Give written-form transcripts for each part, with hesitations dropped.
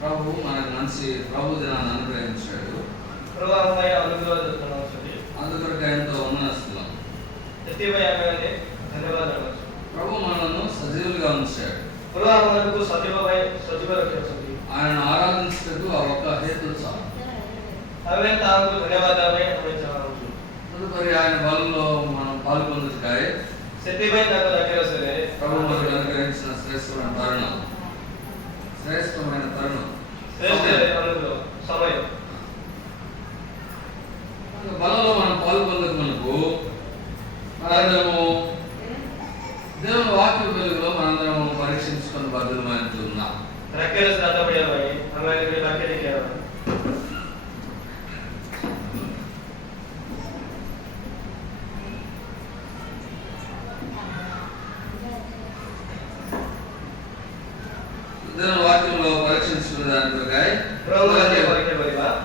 ప్రభు మనకు మంచి ప్రభు దినాన్ని అనుగ్రహించాడు. అందుకొరకు ఎంతో వందనస్తున్నాం. ప్రభు మనల్ని సజీవులుగా ఉంచాడు. ఆయన ఆరాధించటకు ఆ ఒక్క హేతు చాలు. తదుపరి ఆయన బలంలో మనం పాల్గొందుకాయ ప్రభు మనకు అనుగ్రహించిన శ్రేష్టమైన తరుణం బలంలో మనం పాల్గొందుకు మనకు మనందరము దేవుని వాక్య వెలుగులో మనందరము పరీక్షించుకొని బద్దులమైంటున్నాం. దేవుని వాక్యంలో పరీక్షించుకున్న దాని కొరకై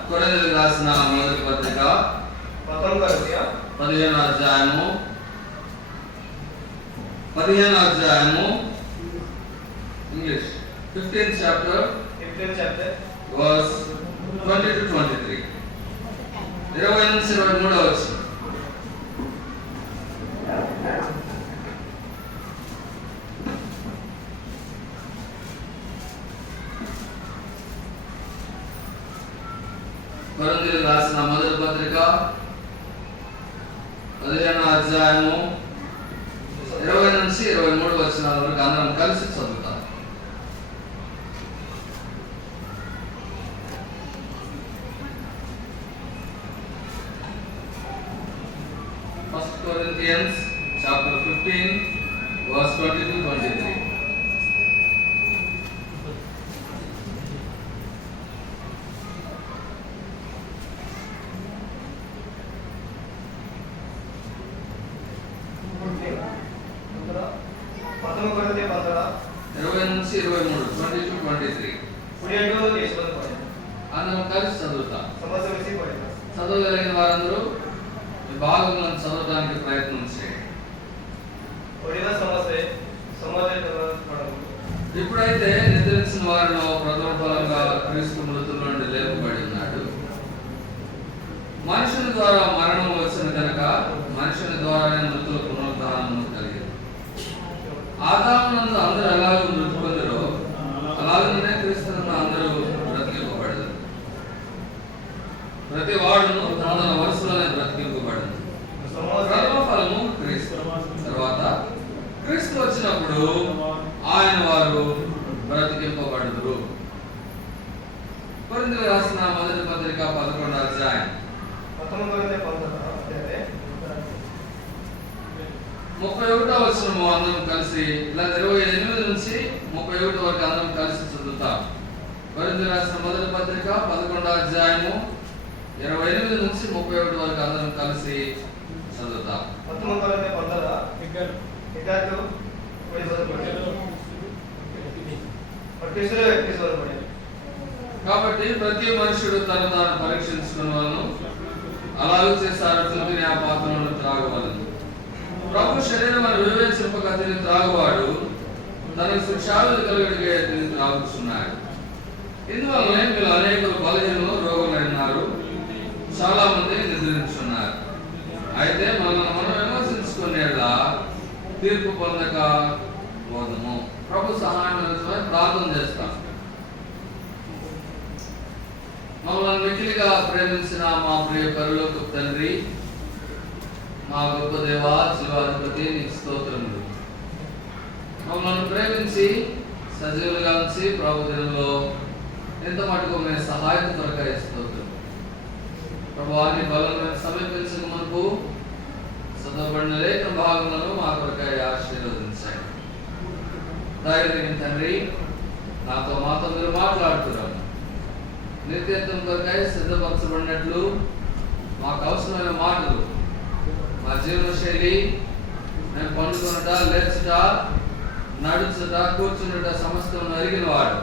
కొరింథీయులకు రాసిన మొదటి పత్రిక 15వ అధ్యాయము English 15th chapter verse 20 to 23 20 నుంచి 23 వచనం. కొరింథీయులకు రాసిన మొదటి పత్రిక 15వ అధ్యాయము 20 నుంచి 23 వచనాల వరకు అందరం కలిసి చదువుతాం. First Corinthians chapter 15 verse 20 to 23. అందరం కలిసి చదువుతాం. చదవగలిగిన వారందరూ ఈ భాగంలో చదవడానికి ప్రయత్నం చేయండి. ఇప్పుడైతే నిద్రించిన వారిలో ప్రథమ ఫలంగా క్రీస్తు మృతుల నుండి లేపబడి ఉన్నాడు. మనుషుని ద్వారా మరణం వచ్చిన కనుక మనుషుని ద్వారానే మృతుల పునరుద్ధానం కలిగింది. ఆదామునందు అందరూ ఎలాగో మృతి పొందరో అలాగనే క్రీస్తునందు అందరూ బ్రతికింపబడదు. ప్రతి వాడును తన వరుసలోనే బ్రతికింపబడదు. ప్రథమ ఫలము క్రీస్తు. తర్వాత క్రీస్తు వచ్చినప్పుడు ఆయన వారు బ్రతికింపబడుదురు. కొరింథీయులకు రాసిన మొదటి పత్రిక 11వ అధ్యాయం 31వ వచనము అందరం కలిసి ఇలా 28 నుంచి 31 వరకు అందరం కలిసి చదువుతాం. కొరింథీయులకు రాసిన మొదటి పత్రిక 11వ అధ్యాయము 28 నుంచి 31 వరకు అందరం కలిసి చదువుతాం. కాబట్టి ప్రతి మనుషుడు తను తాను పరీక్షించుకున్నవాను అలాగే చేస్తారు. తిని ఆ పాత్రలను త్రాగవలను. ప్రభు శరీరం అని వివేచింపక తిని త్రాగువాడు తనకు శిక్షాలు కలిగడిగే తిని త్రాగుతున్నాడు. ఇందువల్లనే మీరు అనేకులు బలహీనలు రోగులైనారు, చాలా మంది నిద్రించున్నారు. అయితే మనల్ని మనం విమర్శించుకునేలా తీర్పు పొందక పోదము. ప్రభు సహాయం ప్రార్థన చేస్తాం. మమ్మల్ని మిక్కిలిగా ప్రేమించిన మా ప్రియ పరలోక తండ్రి, మా గొప్ప దేవా జీవాధిపతి నీకు స్తోత్రములు. మమ్మల్ని ప్రేమించి సజీవులుగా ఉంచి ప్రభు దినంలో ఎంత మటుకు మేము సహాయం కొరకై స్తోత్రం. ప్రభువాన్ని బలం సమీపించక మనకు చదవబడిన లేఖ భాగములను మా కొరకై ఆశీర్వదించండి. దయచేసి తండ్రి మాతో మీరు మాట్లాడుతున్నారు. నిత్యత్వం కొరకై సిద్ధపరచబడినట్లు మాకు అవసరమైన మాటలు, మా జీవన శైలి, మేము పండుకొనుట, లేచుట, నడుచుట, కూర్చునుట సమస్తం ఎరిగిన వాడు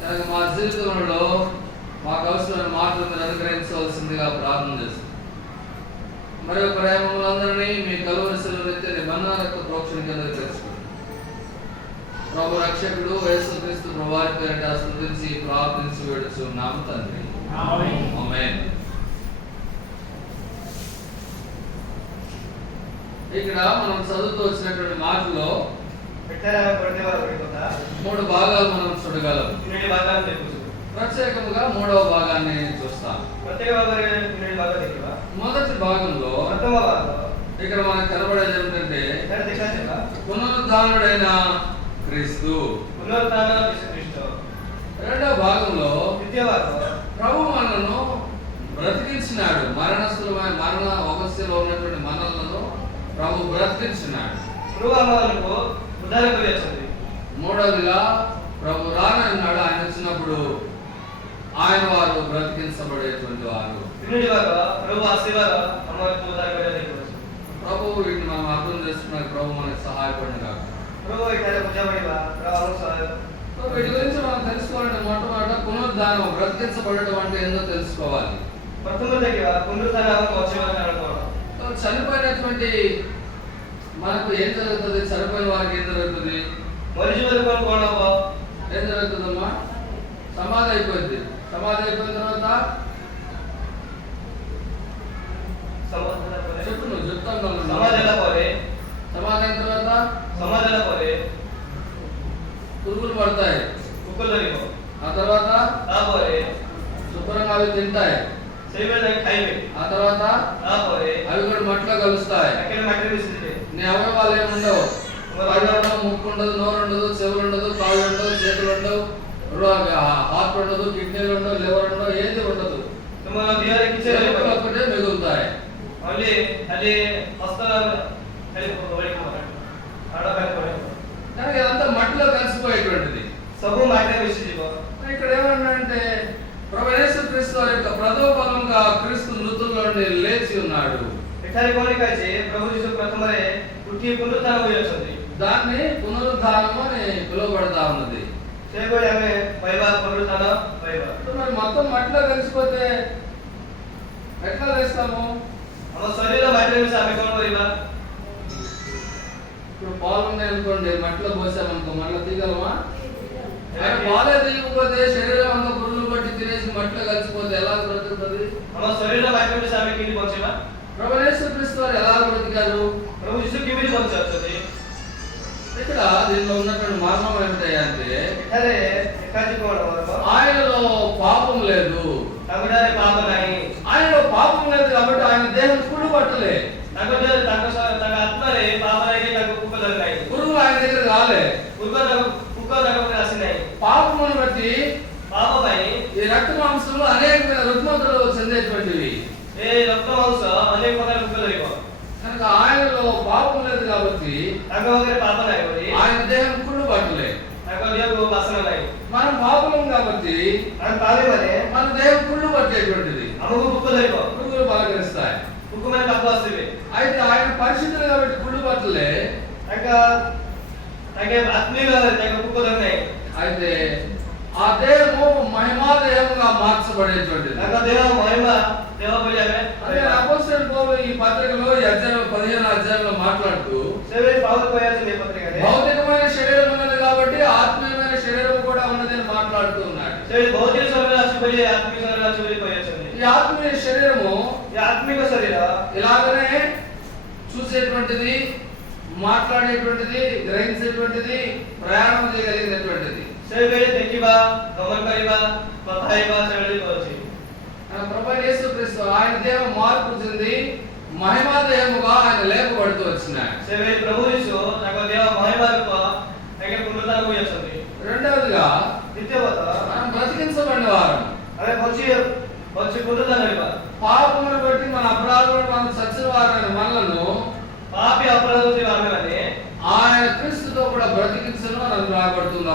కనుక మా జీవితంలో మాకు అవసరమైన మాటలు మీరు అనుగ్రహించవలసిందిగా ప్రార్థన చేస్తాం. మరియు ప్రేమలందరినీ మీ కలువరిశిలో నిత్య నిబంధన యొక్క ప్రోక్షణ కింద తెలుసుకుంటాం. ప్రభు రక్షకుడు యేసుక్రీస్తు ప్రభువారి పేరిట స్తుతించి ప్రార్థించి వేడుచున్నాము తండ్రి. ఆమేన్. ఇక్కడ మనం చదువుతూ వచ్చినటువంటి మాటలో మూడు భాగాలు మనం చూడగలం. ప్రత్యేకముగా మూడవ భాగాన్ని చూస్తాం. మొదటి భాగంలో ఇక్కడ మనకు కనబడేది ఏమిటంటే పునరుద్ధానుడైన క్రీస్తు. రెండవ భాగంలో ప్రభు మనను బ్రతికించినాడు. మరణస్థులమైన మరణ అవస్థలో ఉన్నటువంటి మనలను ప్రభు బ్రతికించినాడు. మూడవదిగా ప్రభు రానన్నాడు. ఆయన వచ్చినప్పుడు ఆయన వారు బ్రతికించబడేటువంటి వారు. ప్రభు వీటిని మనం అర్థం చేసుకున్న ప్రభు మనకు సహాయపడిన వీటి గురించి మనం తెలుసుకోవాలంటే మొట్టమొదట పునరుద్ధానం, బ్రతికించబడటం అంటే ఏందో తెలుసుకోవాలి. చనిపోయినటువంటి మనకు ఏం జరుగుతుంది? చనిపోయిన వారికి ఏం జరుగుతుంది? ఏం జరుగుతుందమ్మా? సమాధి అయిపోయింది. సమాధి అయిపోయిన తర్వాత చెప్పు, నువ్వు చెప్తాను. సమాధి అయిన తర్వాత పురుగులు పడతాయి. ఆ తర్వాత శుభ్రంగా అవి తింటాయి. ఆ తర్వాత అవి కూడా మట్టిలో కలుస్తాయి. నీ అవయవాలు ఏముండవు. కళ్ళు, ముక్కు ఉండదు, నోరు ఉండదు, చెవులు ఉండదు, కాళ్ళు ఉండదు, చేతులు ఉండవు, హార్ట్ ఉండదు, కిడ్నీలు ఉండవు, లివర్ ఉండవు, ఏది ఉండదు. ఒక్కటే మిగులుతాయి. కానీ ఇదంతా మట్టిలో కలిసిపోయేటువంటిది. ఇక్కడ ఏమన్నాడంటే ప్రభు యేసుక్రీస్తు వారి యొక్క ప్రథమఫలంగా క్రీస్తు మృతుల్లో నుండి లేచి ఉన్నాడు. దాన్ని పునరుద్ధానము అని పిలువబడతా ఉన్నది. మరి మొత్తం మట్టిలో కలిసిపోతే ఎట్లా లేస్తాము? ఇప్పుడు పాలు ఉన్నాయి అనుకోండి, మట్టిలో పోసామనుకో, మళ్ళీ తీగలమా? పాలే తీయకపోతే శరీరం అంతా పురుగులు పట్టి తినేసి మట్టిలో కలిసిపోతే ఎలా బ్రతుకుతుంది? ప్రభు యేసుక్రీస్తు వారు ఎలా బ్రతికారు? ఇక్కడ దీనిలో ఉన్నటువంటి మర్మం ఏమిటంటే ఆయనలో పాపం లేదు. ఆయనలో పాపం లేదు కాబట్టి ఆయన దేహం కుళ్ళు పట్టలే. పురుగు ఆయన దగ్గర రాలే. పాపమును బట్టి ఈ రక్త మాంసంలో అనేకమైన రుగ్మతలు చెందేటువంటివి. కనుక ఆయనలో పాపం లేదు కాబట్టి ఆయన దేహం కుళ్ళు పట్టలే. మనం పాపం కాబట్టి మన దేహం కుళ్ళు పట్టేటువంటిది. పురుగులు పలకరిస్తాయి. అయితే ఆయన పరిశుద్ధులు కాబట్టి కుళ్ళు పట్టలే. అయితే ఆ దేహము మహిమాదేహంగా మార్చబడేటువంటిది. అపోస్తలుల పౌలు ఈ పత్రికలో 15 అధ్యాయంలో మాట్లాడుతూ భౌతికమైన శరీరం ఉన్నది కాబట్టి ఆత్మీయమైన శరీరం కూడా ఉన్నదని మాట్లాడుతూ ఉన్నాడు. ఈ ఆత్మీయ శరీరము ఇలాగనే చూసేటువంటిది, మాట్లాడేటువంటిది, గ్రహించేటువంటిది, ప్రయాణం చేయగలిగినటువంటిది. ప్రభు యేసుక్రీస్తు ఆయన దేహం మార్పు చెంది మహిమా దేహముగా ఆయన లేపబడుతూ వచ్చినాడు. రెండవదిగా మనం బ్రతికించబడిన వారు. పాపమును బట్టి మన అపరాధములను మనం చచ్చిన వారైన మనలను ఆయన క్రీస్తుతో కూడా బ్రతికించను అని రాబడుతుంది.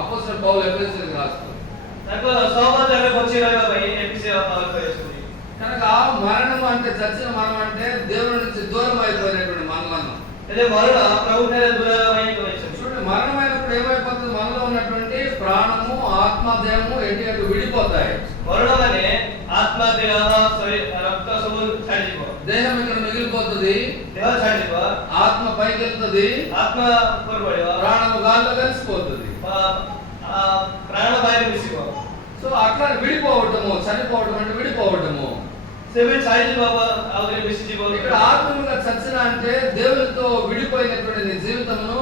అపోస్తలుల పౌలు ఎఫెసీయులకు రాస్తూ కనుక మరణం అంటే చచ్చిన మనం అంటే దేవుడి నుంచి దూరం అయిపోయినటువంటి మనలను. చూడండి, మరణం అయినప్పుడు ఏమైపోతుంది? మనలో ఉన్నటువంటి ప్రాణము, ఆత్మ, దేహము ఏంటి విడిపోతాయి. దేహం ఇక్కడ మిగిలిపోతుంది, देह छाडिदियो, ఆత్మ పైకి వెళ్తుంది, आत्मा वर बढ्यो, ప్రాణము గాల్లో కలిసిపోతుంది. प्राण बाहिर मिसियो. సో అట్లా విడిపోవటము, చనిపోవటం అంటే విడిపోవటము. सेवे छाडिदियो बाबा आउरे मिसिजिबो. ఇక్కడ ఆత్మగా చచ్చిన అంటే దేవునితో విడిపోయినటువంటి నీ జీవితమును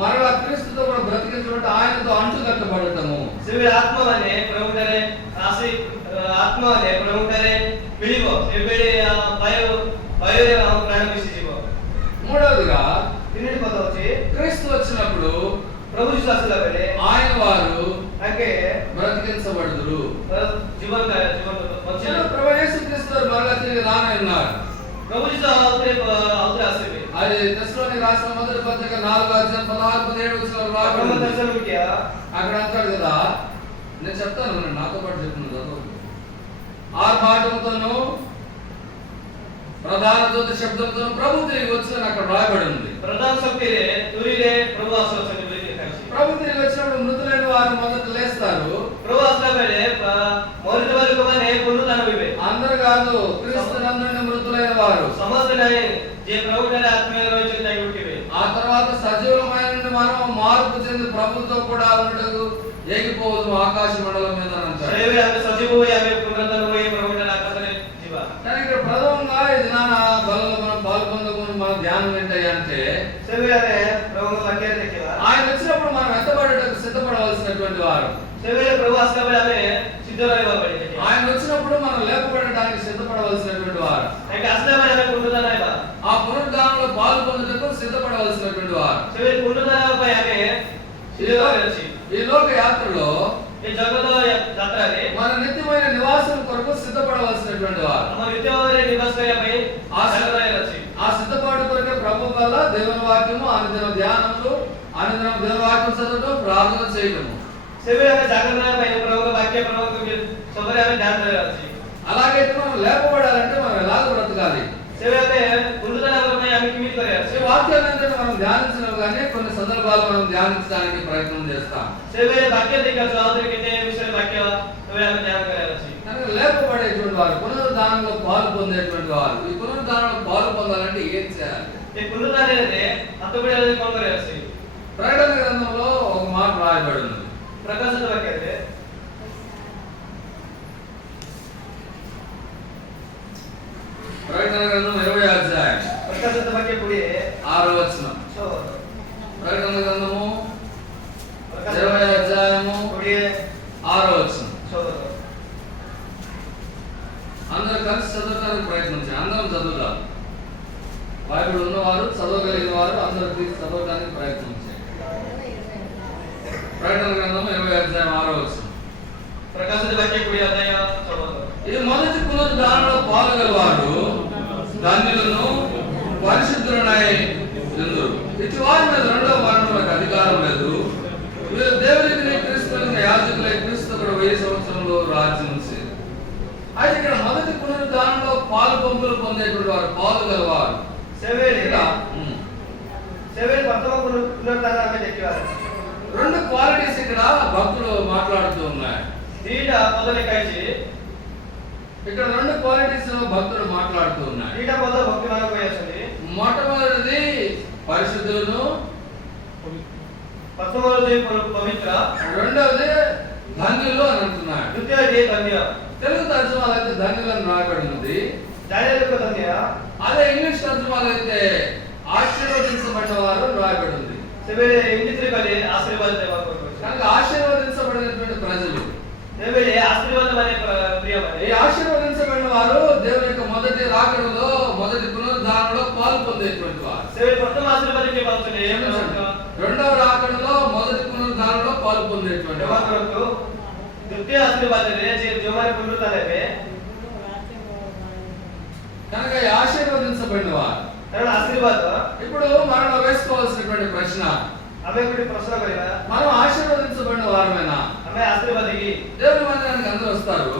మరలా క్రీస్తుతో కూడా బ్రతికించుకుంటే ఆయనతో అంటుకట్టబడటము. सेवे आत्मा भने प्रभुले आसी आत्मा भने प्रभुले मिलिबो. सेवे बाहिर बाहिर प्राण मिसिजिबो. మూడవదిగా तिनीले बताउँछ క్రీస్తు వచ్చినప్పుడు प्रभु यीशु आसिला बेले ఆయన వారు ताके బ్రతికించబడుదురు. जीवन बच्चे ప్రభు యేసుక్రీస్తు వారు మరలా తిరిగి రానున్నారు. प्रभु यीशु आउरे आसिबे. అది తెస్సలోనికీ రాసిన మొదటి పత్రిక 4:16-17 प्रभु दर्शन किया అక్కడ అంటాడు కదా, నేను చెప్తాను, నాతో పాటు చెప్తున్నాను చదువు. ఆర్భాటంతోను ప్రధాన దూత శబ్దంతో ప్రభు తిరిగి వచ్చి అక్కడ రాయబడి ఉంది. प्रधान शक्तिले तुरीले प्रभु आश्वासन दिएको छ. ప్రభు తిరిగి వచ్చినప్పుడు మృతులైన వారు మొదట లేస్తారు. प्रभु आस्ला बेले मरिदवरको भने पुनरुत्थान होइबे. అందరూ కాదు, క్రీస్తునందున మృతులైన వారు. समस्त नाही जे प्रभुले आत्मीय ରହିଛନ୍ତି ताई उठिबे. ఆ తర్వాత సజీవులమైన నుండి మనం మార్పు చెంది ప్రభుతో కూడా ఉన్నట్టు ఏగిపోవదు ఆకాశ మండలం మీద అని అంటారు. सेवे हामी सजीव होई हामी पुनरुत्थान होई प्रभुले आकाशले जीवा. కానీ ఇక్కడ ప్రధానంగా ఈ దినాన బలలో మనం పాల్పొందుకుని మన ధ్యానం ఏంటి అంటే सेवे अरे प्रभुको वाक्य देखिवा. ఆయన వచ్చినప్పుడు మనం ఎత్తబడేటకు సిద్ధపడవలసినటువంటి వారు. सेवे प्रभु आस्ला बेले हामी सिद्ध रहेको पऱ्यो. ఆయన వచ్చినప్పుడు మనం లేపబడడానికి సిద్ధపడవలసినటువంటి వారు. ताकि आस्ला बेले हामी पुनरुत्थान आइबा. ఆ పునరుద్ధానంలో పాల్పొందుటకు సిద్ధపడవలసినటువంటి వారు. सेवे पुनरुत्थान पय हामी सिद्ध रहेछि. ఈ లోక యాత్రలో ये जगत यात्राले మన నిత్యమైన నివాసం కొరకు సిద్ధపడవలసినటువంటి వారు. हम नित्यवारे निवास କରିବା ପାଇଁ आशा रहेछि. ఆ సిద్ధపాటు కొరకే ప్రభు వల్ల దేవుని వాక్యము, అనుదిన ధ్యానములు, అనుదిన దేవుని వాక్యం చదవడం, ప్రార్థన చేయడము. सेवे हामी जागरण रहेको ପାଇଁ प्रभुको वाक्य प्रभुको सबैले हामी ध्यान रहेछि. అలాగైతే మనం లేపబడాలంటే మనం ఎలాగ బ్రతకాలి? सेवे हामी पुनरुत्थान हाम्रो ପାଇଁ हामी किमित ఈ गरेका వాక్యాన్ని ఏంటంటే మనం ధ్యానించడం కానీ కొన్ని సందర్భాలు మనం ధ్యానించడానికి ప్రయత్నం చేస్తాం. सेवे वाक्य देखा छ अझै किने विषय वाक्य सेवे हामी ध्यान गरेका छौं. కనుక లేపబడేటువంటి వారు, పునరుద్ధానంలో పాలు పొందేటువంటి వారు, ఈ పునరుద్ధానంలో పాలు పొందాలంటే ఏం చేయాలి? ये पुनरुत्थान रे अतबेले कोन गरेका छ. ప్రకటన గ్రంథంలో ఒక మాట రాయబడి ఉంది. प्रकाशित वाक्य रे ప్రకటన గ్రంథం 20వ అధ్యాయం प्रकाशित वाक्य पुढे 6వ వచనం. छो ప్రకటన గ్రంథము प्रकाशित 20వ అధ్యాయము पुढे 6వ వచనం. छो అందరూ కలిసి చదవడానికి ప్రయత్నించండి. అందరం చదువుదాం. బైబిల్ ఉన్నవారు, చదవగలిగిన వారు అందరూ తీసి చదవడానికి ప్రయత్నించండి. ప్రకటన గ్రంథం 20వ అధ్యాయం 6వ వచనం. प्रकाशित वाक्य पुढे अध्याय 6. ఈ మొదటి పునరుద్ధానంలో పాల్గొనేవారు ధన్యులను, పరిశుద్ధులనై ఎందురు. ఇటు వారి మీద రెండవ మరణములకు అధికారం లేదు. వీరు దేవునికి క్రీస్తులకు యాజకులై క్రీస్తు కూడా 1000 సంవత్సరంలో రాజ్యం చేశారు. అయితే ఇక్కడ మొదటి పునరుద్ధానంలో పాలు పంపులు పొందేటువంటి వారు, పాలు గలవారు. सेवे ఇలా सेवे प्रथम पुनरुत्थान हामी देखिवा. రెండు క్వాలిటీస్ ఇక్కడ భక్తులు మాట్లాడుతూ ఉన్నాయి. दीटा पद लेखाइछि. ఇక్కడ రెండు క్వాలిటీస్ భక్తులు మాట్లాడుతూ ఉన్నాయి. दीटा पद भक्ति मान कहछन्. మొట్టమొదటిది పరిశుద్ధులను, प्रथमरो चाहिँ पवित्र, రెండవది ధన్యులు అని అంటున్నాడు. द्वितीय चाहिँ धन्य. తెలుగు తర్జుమాలో అయితే ధన్యులను రాయబడి ఉంది. जानेको धन्य. అదే ఇంగ్లీష్ తర్జుమాలో అయితే ఆశీర్వదించబడిన వారు రాయబడి ఉంది. सेवे इंग्लिश रे कले आशीर्वाद देवाको छ. కనుక ఆశీర్వదించబడినటువంటి ప్రజలు, सेवेले आशीर्वाद माने प्रिय ఈ माने ఆశీర్వదించబడిన వారు దేవుని యొక్క మొదటి రాకడలో, మొదటి పునరుద్ధానంలో పాలు పొందేటువంటి వారు. सेवे प्रथम आशीर्वाद के पाउँछन्. రెండవ రాకడలో, మొదటి పునరుద్ధానంలో పాలు పొందేటువంటి వారు. देवाको द्वितीय आशीर्वाद रे जे जोमारे पुनरुत्थान हेबे. కనుక ఈ ఆశీర్వదించబడిన వారు कारण आशीर्वाद ఇప్పుడు మనం వేసుకోవాల్సినటువంటి ప్రశ్న, हमें कोई प्रश्न करेगा. మనం ఆశీర్వదించబడిన వారమేనా? हमें आशीर्वाद की దేవుని మందిరానికి అందరూ వస్తారు,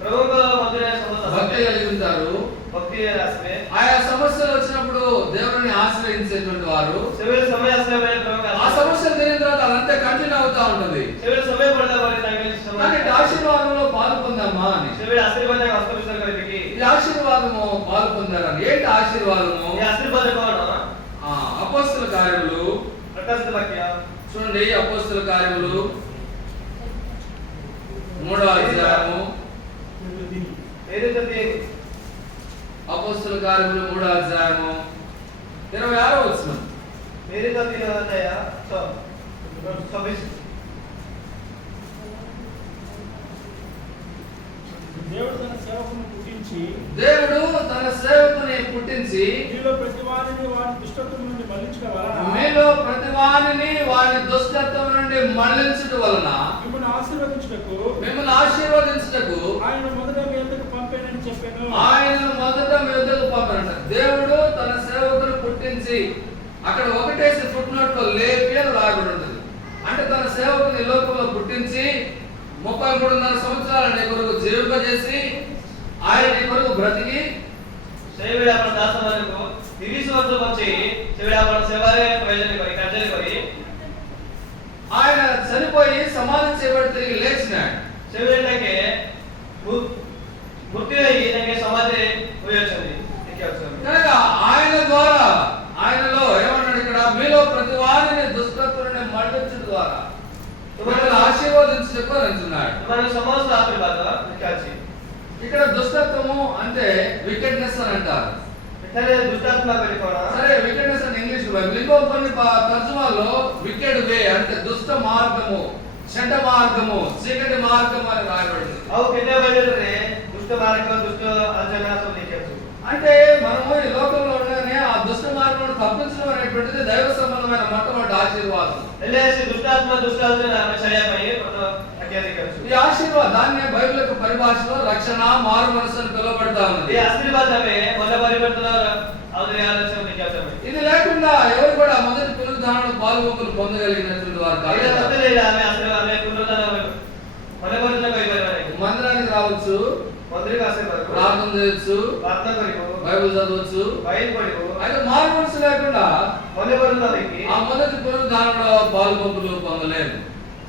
प्रभु को मंदिर में समस्त భక్తి కలిగి ఉంటారు. भक्ति आश्रय ఆయా సమస్యలు వచ్చినప్పుడు దేవుని ఆశ్రయించేటువంటి వారు, सेवे समय आश्रय में प्रभु ఆ का సమస్యలు తీరిన తర్వాత అదంతా కంటిన్యూ అవుతా ఉంటది. सेवे समय पड़ता है ताकि కానీ समय ఆశీర్వాదంలో పాలు పొందామా అని. सेवे आशीर्वाद का हस्ताक्षर करके की ఈ ఈ ఆశీర్వాదము పాలు పొందారని. ఏంటి ఆశీర్వాదము? ये आशीर्वाद कौन है? అపోస్తల కార్యములు प्रकाशित वाक्य చూడండి. అపోస్తల కార్యములు 3వ అధ్యాయము. मेरे तो तीन అపోస్తల కార్యములు 3వ అధ్యాయము 26వ వచనం. मेरे तो तीन होता है 26 దేవుడు తన సేవకుని పుట్టించి దేవుడు తన సేవకుని పుట్టించి మీలో ప్రతి వారిని వారి దుష్టత్వం నుండి మళ్లించడం వలన మీలో ప్రతి వారిని వారి దుష్టత్వం నుండి మళ్లించుట వలన మిమ్మల్ని ఆశీర్వదించుటకు మిమ్మల్ని ఆశీర్వదించుటకు ఆయన మొదట మీ యొద్దకు పంపానని చెప్పాను. ఆయన మొదట మీ వద్దకు పంపారంట. దేవుడు తన సేవకుని పుట్టించి, అక్కడ ఒకటేసి ఫుట్ నోట్ లో లేపి అని రాయబడి ఉంటుంది. అంటే తన సేవకుని ఈ లోకంలో పుట్టించి 33.5 సంవత్సరాలు నీ కొరకు జీవింపజేసి ఆయన నీ కొరకు బ్రతికి सेवेड आपण 10 वर्ष को 30 वर्ष પછી सेवेड आपण सेवारे प्रयोजन કરી କାର୍ଯ୍ୟ કરી ఆయన చనిపోయి సమాధి చేయబడి తిరిగి లేచినాడు. सेवेड ताके మృత్యు అయ్యి ताके సమాధి పోయొచ్చింది. కనుక ఆయన ద్వారా, ఆయనలో ఏమన్నాడు ఇక్కడ, మీలో ప్రతి వారిని దుష్టత్వాన్ని మళ్లించడం ద్వారా మిమ్మల్ని ఆశీర్వదించుటకు అంటున్నాడు. మన సమస్త ఆశీర్వాద నికాచి. ఇక్కడ దుష్టత్వము అంటే వికెట్నెస్ అని అంటారు. ఇతరే దుష్టాత్మ పెట్టుకోవడం. సరే, వికెట్నెస్ అని ఇంగ్లీష్ బైబిల్. ఇంకో కొన్ని తర్జుమాల్లో వికెట్ వే అంటే దుష్ట మార్గము, చెడ్డ మార్గము, చీకటి మార్గము అని రాయబడింది. అవు కింద బయలుదేరే దుష్ట మార్గం, దుష్ట ఆచరణ తో లిఖించు. అంటే మనము ఈ లోకంలో ఉండగానే ఆ దుష్ట మార్గం తప్పించడం అనేటువంటిది దైవ సంబంధమైన మొట్టమొదటి ఆశీర్వాదం. ఎల్లేసి దుష్టాత్మ దుష్టాచరణ ఆచరణపై అత్యధికచ్చు. ఈ ఆశీర్వాదాన్ని బైబిల్ యొక్క పరిభాషలో రక్షణ, మారు మనసు అని పిలువబడతా ఉన్నది. ఈ ఆశీర్వాదమే మొదటి పరివర్తన ఆదరి ఆలోచన లిఖించు. ఇది లేకుండా ఎవరు కూడా మొదటి పునరుద్ధారణలో పాల్గొంపులు పొందగలిగినటువంటి వారు కాదు. ఇది తప్పలేదు. ఆమె ఆశీర్వాదమే పునరుద్ధరణ మనవర్ధన కైవరనే. మందిరానికి రావచ్చు, మందిరికి ఆశీర్వాదం, ప్రార్థన చేయొచ్చు, ప్రార్థన కరివు, బైబిల్ చదవచ్చు. బైబిల్ పడివు. అయితే మారు మనసు లేకుండా మనవర్ధనకి ఆ మొదటి పునరుద్ధారణలో పాల్గొంపులు పొందలేము.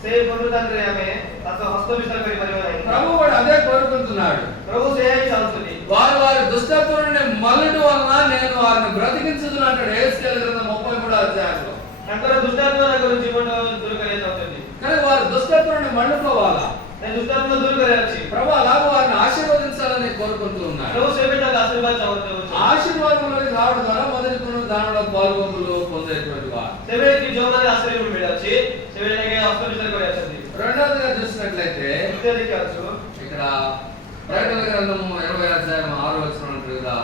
से पुनरुद्धार आमे अथवा हस्त विस्तार करी परिवार ప్రభు కూడా అదే కోరుకుంటున్నాడు. प्रभु से ही चाहते వారు వారి దుష్టత్వం నుండి మళ్ళటి వలన నేను వారిని బ్రతికించుదును అంటాడు యేసుకేలు గ్రంథం 33వ అధ్యాయంలో. अंतर दुष्टात्मा गुరించి కూడా दूर करे चाहते కానీ వారు దుష్టత్వం నుండి మళ్ళిపోవాలా. నేను दुष्टात्मा दूर करे अच्छी ప్రభు అలాగే వారిని ఆశీర్వదించాలని కోరుకుంటూ ఉన్నాడు. प्रभु से बेटा आशीर्वाद चाहते हो. ఆశీర్వాదంలోకి రావడం ద్వారా మొదటి పునరుద్ధారణలో పాల్గొంపులు పొందేటువంటి వారు. सेवे की जो माने आशीर्वाद मिलొచ్చి सेवे ने हस्त विस्तार करे अच्छी. రెండవదిగా చూసినట్లయితే ఇత్యాది కాదు ఇక్కడ ప్రకటన గ్రంథము 20వ అధ్యాయం 6వ వచనం ఉంటుంది కదా,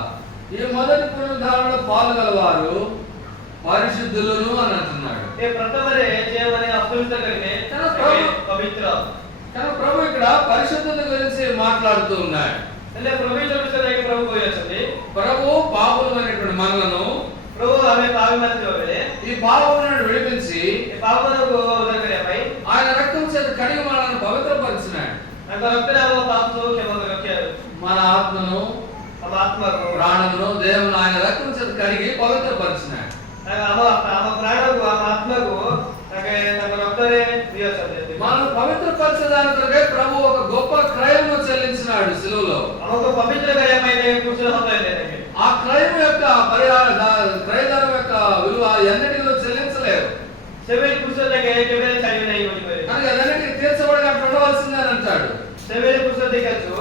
ఈ మొదటి పునరుద్ధారణలో పాల్గొలవారు పరిశుద్ధులను అని అంటున్నాడు. ये प्रथमरे जे माने हस्त विस्तार करने पवित्र. కానీ ప్రభు ఇక్కడ పరిశుద్ధత గురించి మాట్లాడుతూ ఉన్నాడు. એટલે પવિત્ર વિસ્તાર કે પ્રભુ કોઈ છે. ప్రభు పాపులమైనటువంటి మనలను प्रभु हमें पाप मत होवे ఈ పాపములను విడిపించి ये पापों को उधर करे भाई ఆయన రక్తం చేత కడిగి మనల్ని పవిత్రపరిచినాడు. अंत रखते वो पाप तो क्षमा रखे మన ఆత్మను, हम आत्मा को ప్రాణమును, దేహమును ఆయన రక్తం చేత కడిగి పవిత్రపరిచినాడు. हम प्राण को हम आत्मा को ताके तक रखते दिया सकते మనల్ని పవిత్రపరచడానికి కొరకే ప్రభు ఒక గొప్ప క్రయమును చెల్లించినాడు శిలువలో. हमको पवित्र करे मैंने कुछ होता है लेने ఆ క్రయం యొక్క క్రయధనం యొక్క విలువ ఎన్నటిలో చెల్లించలేరు. सेवे कुछ लगे के मेरे चाहिए नहीं होनी करे కానీ అదన్నిటికీ తీర్చబడినట్టు ఉండవలసిందే అని అంటాడు. सेवे कुछ देखచ్చు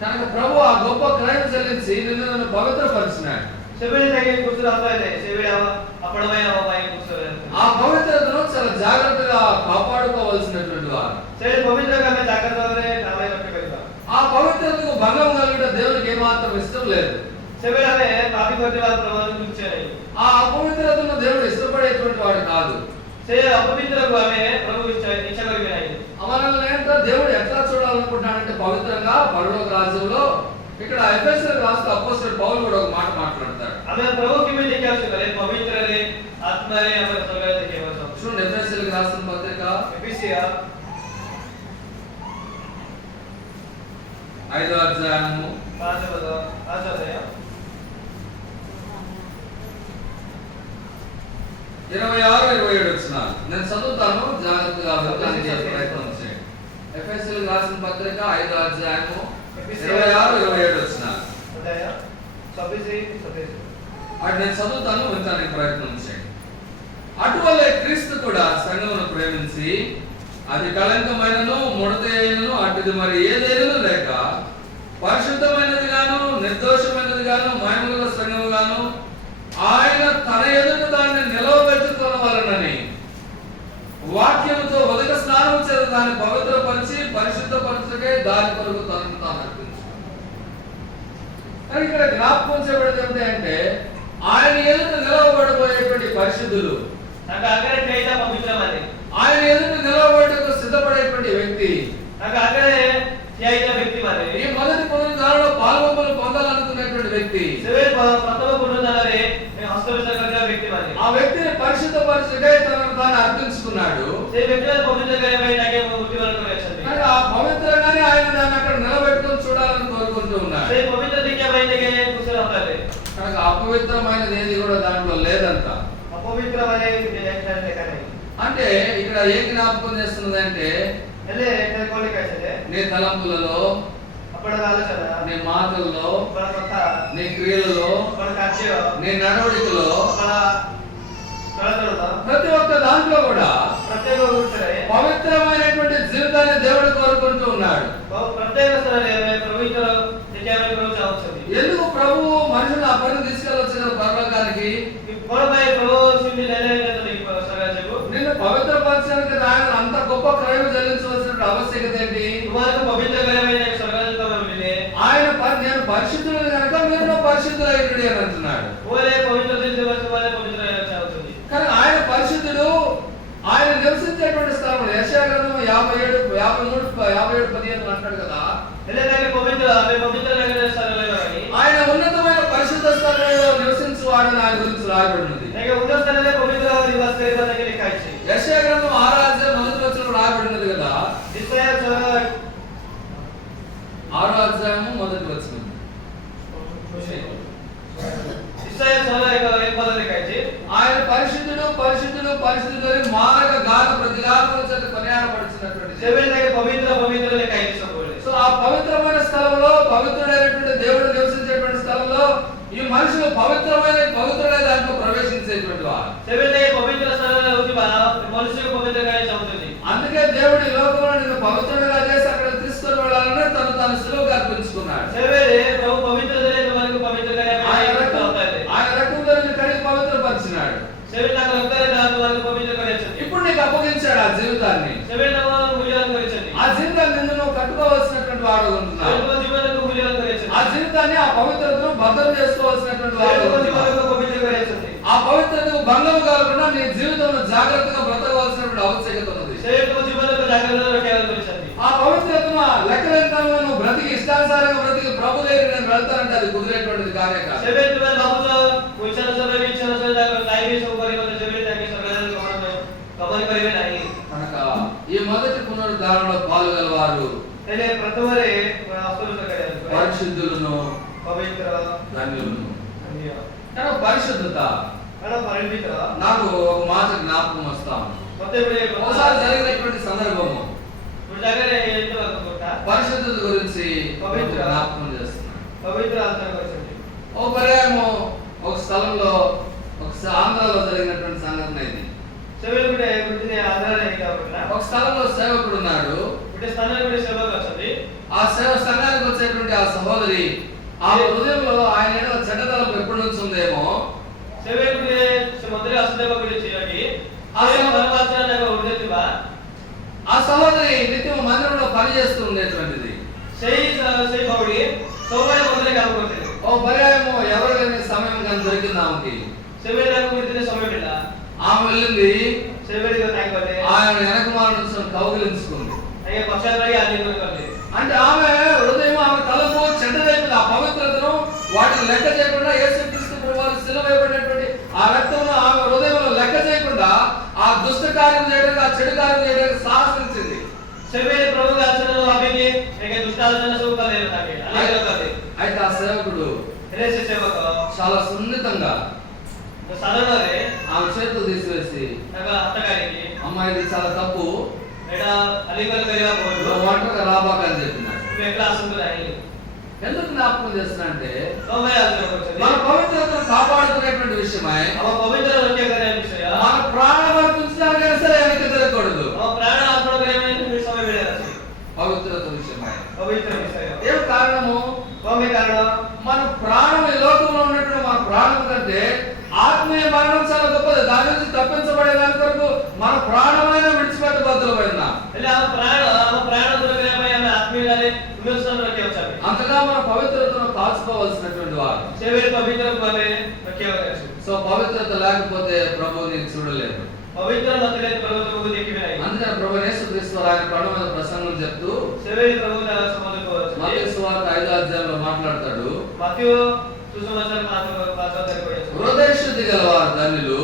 కనుక ప్రభు ఆ గొప్ప క్రయం చెల్లించి నిన్ను పవిత్రపరిచినాడు. सेवे ताके कुछ होता है सेवे अपनवे हम भाई कुछ ఆ పవిత్రతను చాలా జాగ్రత్తగా కాపాడుకోవాల్సినటువంటి వారు. सेवे पवित्र करने जागृत होवे हमें रखे करता ఆ పవిత్రతకు భంగం కలుగుట దేవునికి ఏమాత్రం ఇష్టం లేదు. सेवे हमें पापी करते वाला प्रमाण कुछ नहीं ఆ అపవిత్రతను దేవుడు ఇష్టపడేటువంటి వాడు కాదు. से अपवित्र को हमें प्रभु इच्छा करी नहीं మనల్ని ఏంటో దేవుడు ఎట్లా చూడాలనుకుంటున్నాడంటే పవిత్రంగా పరలోక రాజ్యంలో. ఇక్కడ ఎఫెసీయులకు రాస్తూ అపోస్తలుడు పౌలు కూడా ఒక మాట మాట్లాడతాడు. हमें प्रभु की में देखा से करे पवित्र रे आत्मा रे हमें स्वर्ग देखे बस చూడండి ఎఫెసీయులకు రాసిన పత్రిక एफिसिया 5వ అధ్యాయము 5 बताओ 5 अध्याय 26-27 వచనాలు నేను చదువుతాను, జాగ్రత్తగా అవగాహన చేసే ప్రయత్నం చేయండి. ఎఫెసీయులకు రాసిన పత్రిక 5వ అధ్యాయము 26-27 వచనాలు. అటు నేను చదువుతాను, వినటానికి ప్రయత్నం చేయండి. అటువల్లే క్రీస్తు కూడా సంఘమును ప్రేమించి అది కళంకమైనను ముడతైనను అటుది మరి ఏదైనా లేక పరిశుద్ధమైనది గాను నిర్దోషమైనది గాను మహిమగల సంఘము గాను ఆయన తన ఎదుట దాన్ని నిలవబెట్టుకోవాలనని వాక్యముతో ఉదక స్నానం చేత దాన్ని పవిత్రపరిచి పరిశుద్ధపరచకే దాని కొరకు తనను తాను అర్పించుకున్నాడు. కానీ ఇక్కడ జ్ఞాపకం చేయబడేది అంటే ఆయన ఎదుట నిలవబడబోయేటువంటి పరిశుద్ధులు, ఆయన ఎదుట నిలవబడేందుకు సిద్ధపడేటువంటి వ్యక్తి, ఈ మొదటి పునరుద్ధారణలో పాల్గొంపులు పొందాలనుకునేటువంటి వ్యక్తి, ఆ వ్యక్తిని పరిశుద్ధపరచుటే తనను తాను అర్పించుకున్నాడు. ఆ పవిత్రంగానే ఆయన దాన్ని అక్కడ నిలబెట్టుకొని చూడాలని కోరుకుంటూ ఉన్నాడు. కనుక అపవిత్రమైనది ఏది కూడా దాంట్లో లేదంట. అంటే ఇక్కడ ఏం జ్ఞాపకం చేస్తున్నది అంటే నీ తలంపులలో, నీ మాటల్లో, నీ క్రియలలో, నీ నడవడికలో, ప్రతి ఒక్క దాంట్లో కూడా పవిత్రమైనటువంటి జీవితాన్ని దేవుడు కోరుకుంటూ ఉన్నాడు. ఎందుకు ప్రభువు మనుషులు ఆ పని తీసుకెళ్ళొచ్చిన పరలోకానికి? నిన్ను పవిత్రపరచడానికి ఆయన అంత గొప్ప క్రయం చెల్లించవలసిన ఆవశ్యకత ఏంటి? ఆయన నేను పరిశుద్ధులు కనుక మీరు పరిశుద్ధులైనడు అని అంటున్నాడు. కానీ ఆయన పరిశుద్ధుడు. ఆయన నివసించేటువంటి స్థలం యెషయా గ్రంథం 57:15 అంటాడు కదా, ఆయన ఉన్నతమైన పరిశుద్ధ స్థలంలో నివసించువాడని ఆయన గురించి రాయబడినది. యెషయా గ్రంథం 6:1 రాయబడినది కదా, 6:1. ఆయన పరిశుద్ధుడు పరిశుద్ధుడు పరిశుద్ధుడు అని మారక గాన ప్రతిగానముల చేత కొనియాడబడుచున్నటువంటి సో ఆ పవిత్రమైన స్థలంలో, పవిత్రుడైనటువంటి దేవుడు నివసించేటువంటి స్థలంలో ఈ మనుషులు పవిత్రుడై దాంట్లో ప్రవేశించేటువంటి వారు. అందుకే దేవుడు ఈ లోకంలో నిన్ను పవిత్రుడిగా చేసి అక్కడ తీసుకొని వెళ్ళాలని తను సులువుగా అర్పించుకున్నాడు. ఆయన రక్తంతో కడిగి పవిత్రపరిచినాడు. ఇప్పుడు నీకు అప్పగించాడు ఆ జీవితాన్ని. ఆ జీవితాన్ని నిన్ను నువ్వు కట్టుకోవాల్సినటువంటి వాడు ఉంటున్నావు. ఆ జీవితాన్ని, ఆ పవిత్రతను భద్రం చేసుకోవాల్సినటువంటి వాడు. ఆ పవిత్రతకు భంగం కాకుండా నీ జీవితంలో జాగ్రత్తగా బ్రతకవలసినటువంటి ఆవశ్యకత ఉన్నది. ఆ పవిత్రతను లెక్కలేనితనంగా నువ్వు బ్రతికి ఇష్టానుసారంగా బ్రతికి ప్రభు దగ్గర నేను వెళ్తానంటే అది కుదిరేటువంటిది కానే కాదు. కనుక ఈ మొదటి పునరుద్ధారణలో పాల్గొలవారు పరిశుద్ధులను, ధన్యులను. కనుక పరిశుద్ధత నాకు ఒక మాట జ్ఞాపకం వస్తాము. ఒకసారి జరిగినటువంటి సందర్భము పరిశుద్ధత గురించి జ్ఞాపకం చేస్తున్నాను. ఒక పర్యాయము ఒక స్థలంలో ఆంధ్రాలో జరిగినటువంటి సంఘటన ఇది. ఒక స్థలంలో సేవకుడు ఉన్నాడు. ఆ సంఘానికి వచ్చేటువంటి ఆ సహోదరి ఆ హృదయంలో ఆయన చెడ్డతనం ఎప్పటి నుంచి ఉందేమో, ఆ సహోదరి నిత్యం మందిరంలో పనిచేస్తూ ఉండేటువంటిది. ఓ పర్యాయము ఎవరు లేని సమయం కానీ దొరికింది ఆమెకి. ఆమె వెళ్ళింది, ఆయన వెనకమాల నుంచి కౌగిలించుకుంది. అంటే ఆమె హృదయం, ఆమె తలపు చెడ్డదైపోయింది. ఆ పవిత్రతను వాటిని లెక్క చేయకుండా యేసుక్రీస్తు ప్రభువు శిలువ వేయబడినటువంటి ఆ రక్తమును ఆమె హృదయంలో లెక్క చేయకుండా ఆ దుష్ట కార్యం చేయడానికి, ఆ చెడు కార్యం చేయడానికి సాహసించింది. అయితే ఆ సేవకుడు చాలా సున్నితంగా ఆమె చేతులు తీసివేసి, అమ్మాయి ఇది చాలా తప్పు, ఒంటరిగా రాబాక అని చెప్పినాడు. ఎందుకు జ్ఞాపకం చేస్తున్నా అంటే कमाई आलोचना करते మన పవిత్రతను కాపాడుకునేటువంటి విషయమై हम पवित्र रखे करे विषय మన ప్రాణం అర్పించడానికైనా సరే వెనక్కి తిరగకూడదు. हम प्राण अर्पण करे में समय मिलेगा పవిత్రత విషయమై पवित्र विषय ఏం కారణము? कमे कारण మన ప్రాణం ఈ లోకంలో ఉన్నటువంటి మన ప్రాణం కంటే ఆత్మీయ మరణం చాలా గొప్పది. దాని నుంచి తప్పించబడే దాని కొరకు మన ప్రాణమైన విడిచిపెట్టబద్దలమైనా એટલે આ પ્રાણ દુર્ગ્રહ માં અમે આત્મીયને ઉમેશન રખે છે అంతగా మన పవిత్రతను కాచుకోవాల్సినటువంటి వారు. સેવે પવિત્ર ભાવે રખ્યા છે సో పవిత్రత లేకపోతే ప్రభువుని చూడలేరు. પવિત્ર નથલે પ્રભુ को देखिबे નહીં అందుకని ప్రభు యేసుక్రీస్తు వారి కొండ మీద ప్రసంగం చెప్తూ સેવે પ્રભુ ના સંબંધ को మత్తయి సువార్త 5వ అధ్యాయంలో మాట్లాడతాడు. మత్తయి సుసమాచార 5వ అధ్యాయం పढ़े హృదయ శుద్ధి గలవారు ధన్యులు,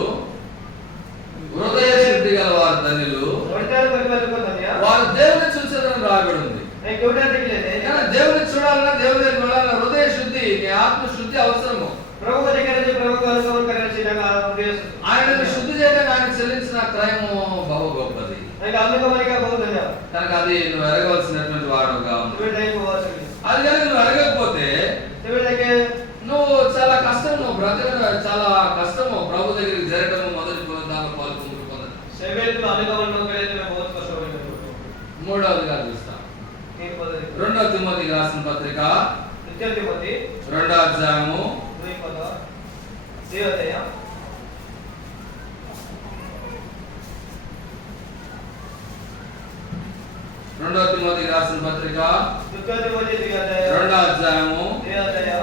హృదయ శుద్ధి గలవారు ధన్యులు, ఒంటారు పరిపాలన ధన్య వారు దేవుని చూసేదని రాయబడి ఉంది. నేను కోటా देखले కానీ దేవుని చూడాలన్నా దేవుని దగ్గరికి వెళ్ళాలన్నా హృదయ శుద్ధి, నీ ఆత్మ శుద్ధి అవసరము. प्रभु को देखने प्रभु को अनुसरण करने से लगा उद्देश्य ఆయనను శుద్ధి చేయడానికి ఆయన చెల్లించిన క్రయము బహు గొప్పది. నేను అమ్మ కమరి का बहुत धन्यवाद కనుక అది నువ్వు ఎరగవలసినటువంటి వాడుగా ఉంది. सेवे टाइम को वाचली అది కానీ నువ్వు ఎరగకపోతే सेवे टाइम నువ్వు చాలా కష్టం, నువ్వు బ్రతకడం చాలా కష్టము. ప్రభు దగ్గరికి జరగడం మొదటి దానిలో పాల్గొంటూ పొందడం. सेवे तो अनुगमन न करे तो मैं बहुत कष्ट होगा మూడవదిగా చూస్తాం. तीन पद 2 తిమోతికి రాసిన పత్రిక द्वितीय तिमोथी 2వ అధ్యాయము 2 पद 2 अध्याय 2 తిమోతికి రాసిన పత్రిక द्वितीय तिमोथी 2 अध्याय 2వ అధ్యాయము 2 अध्याय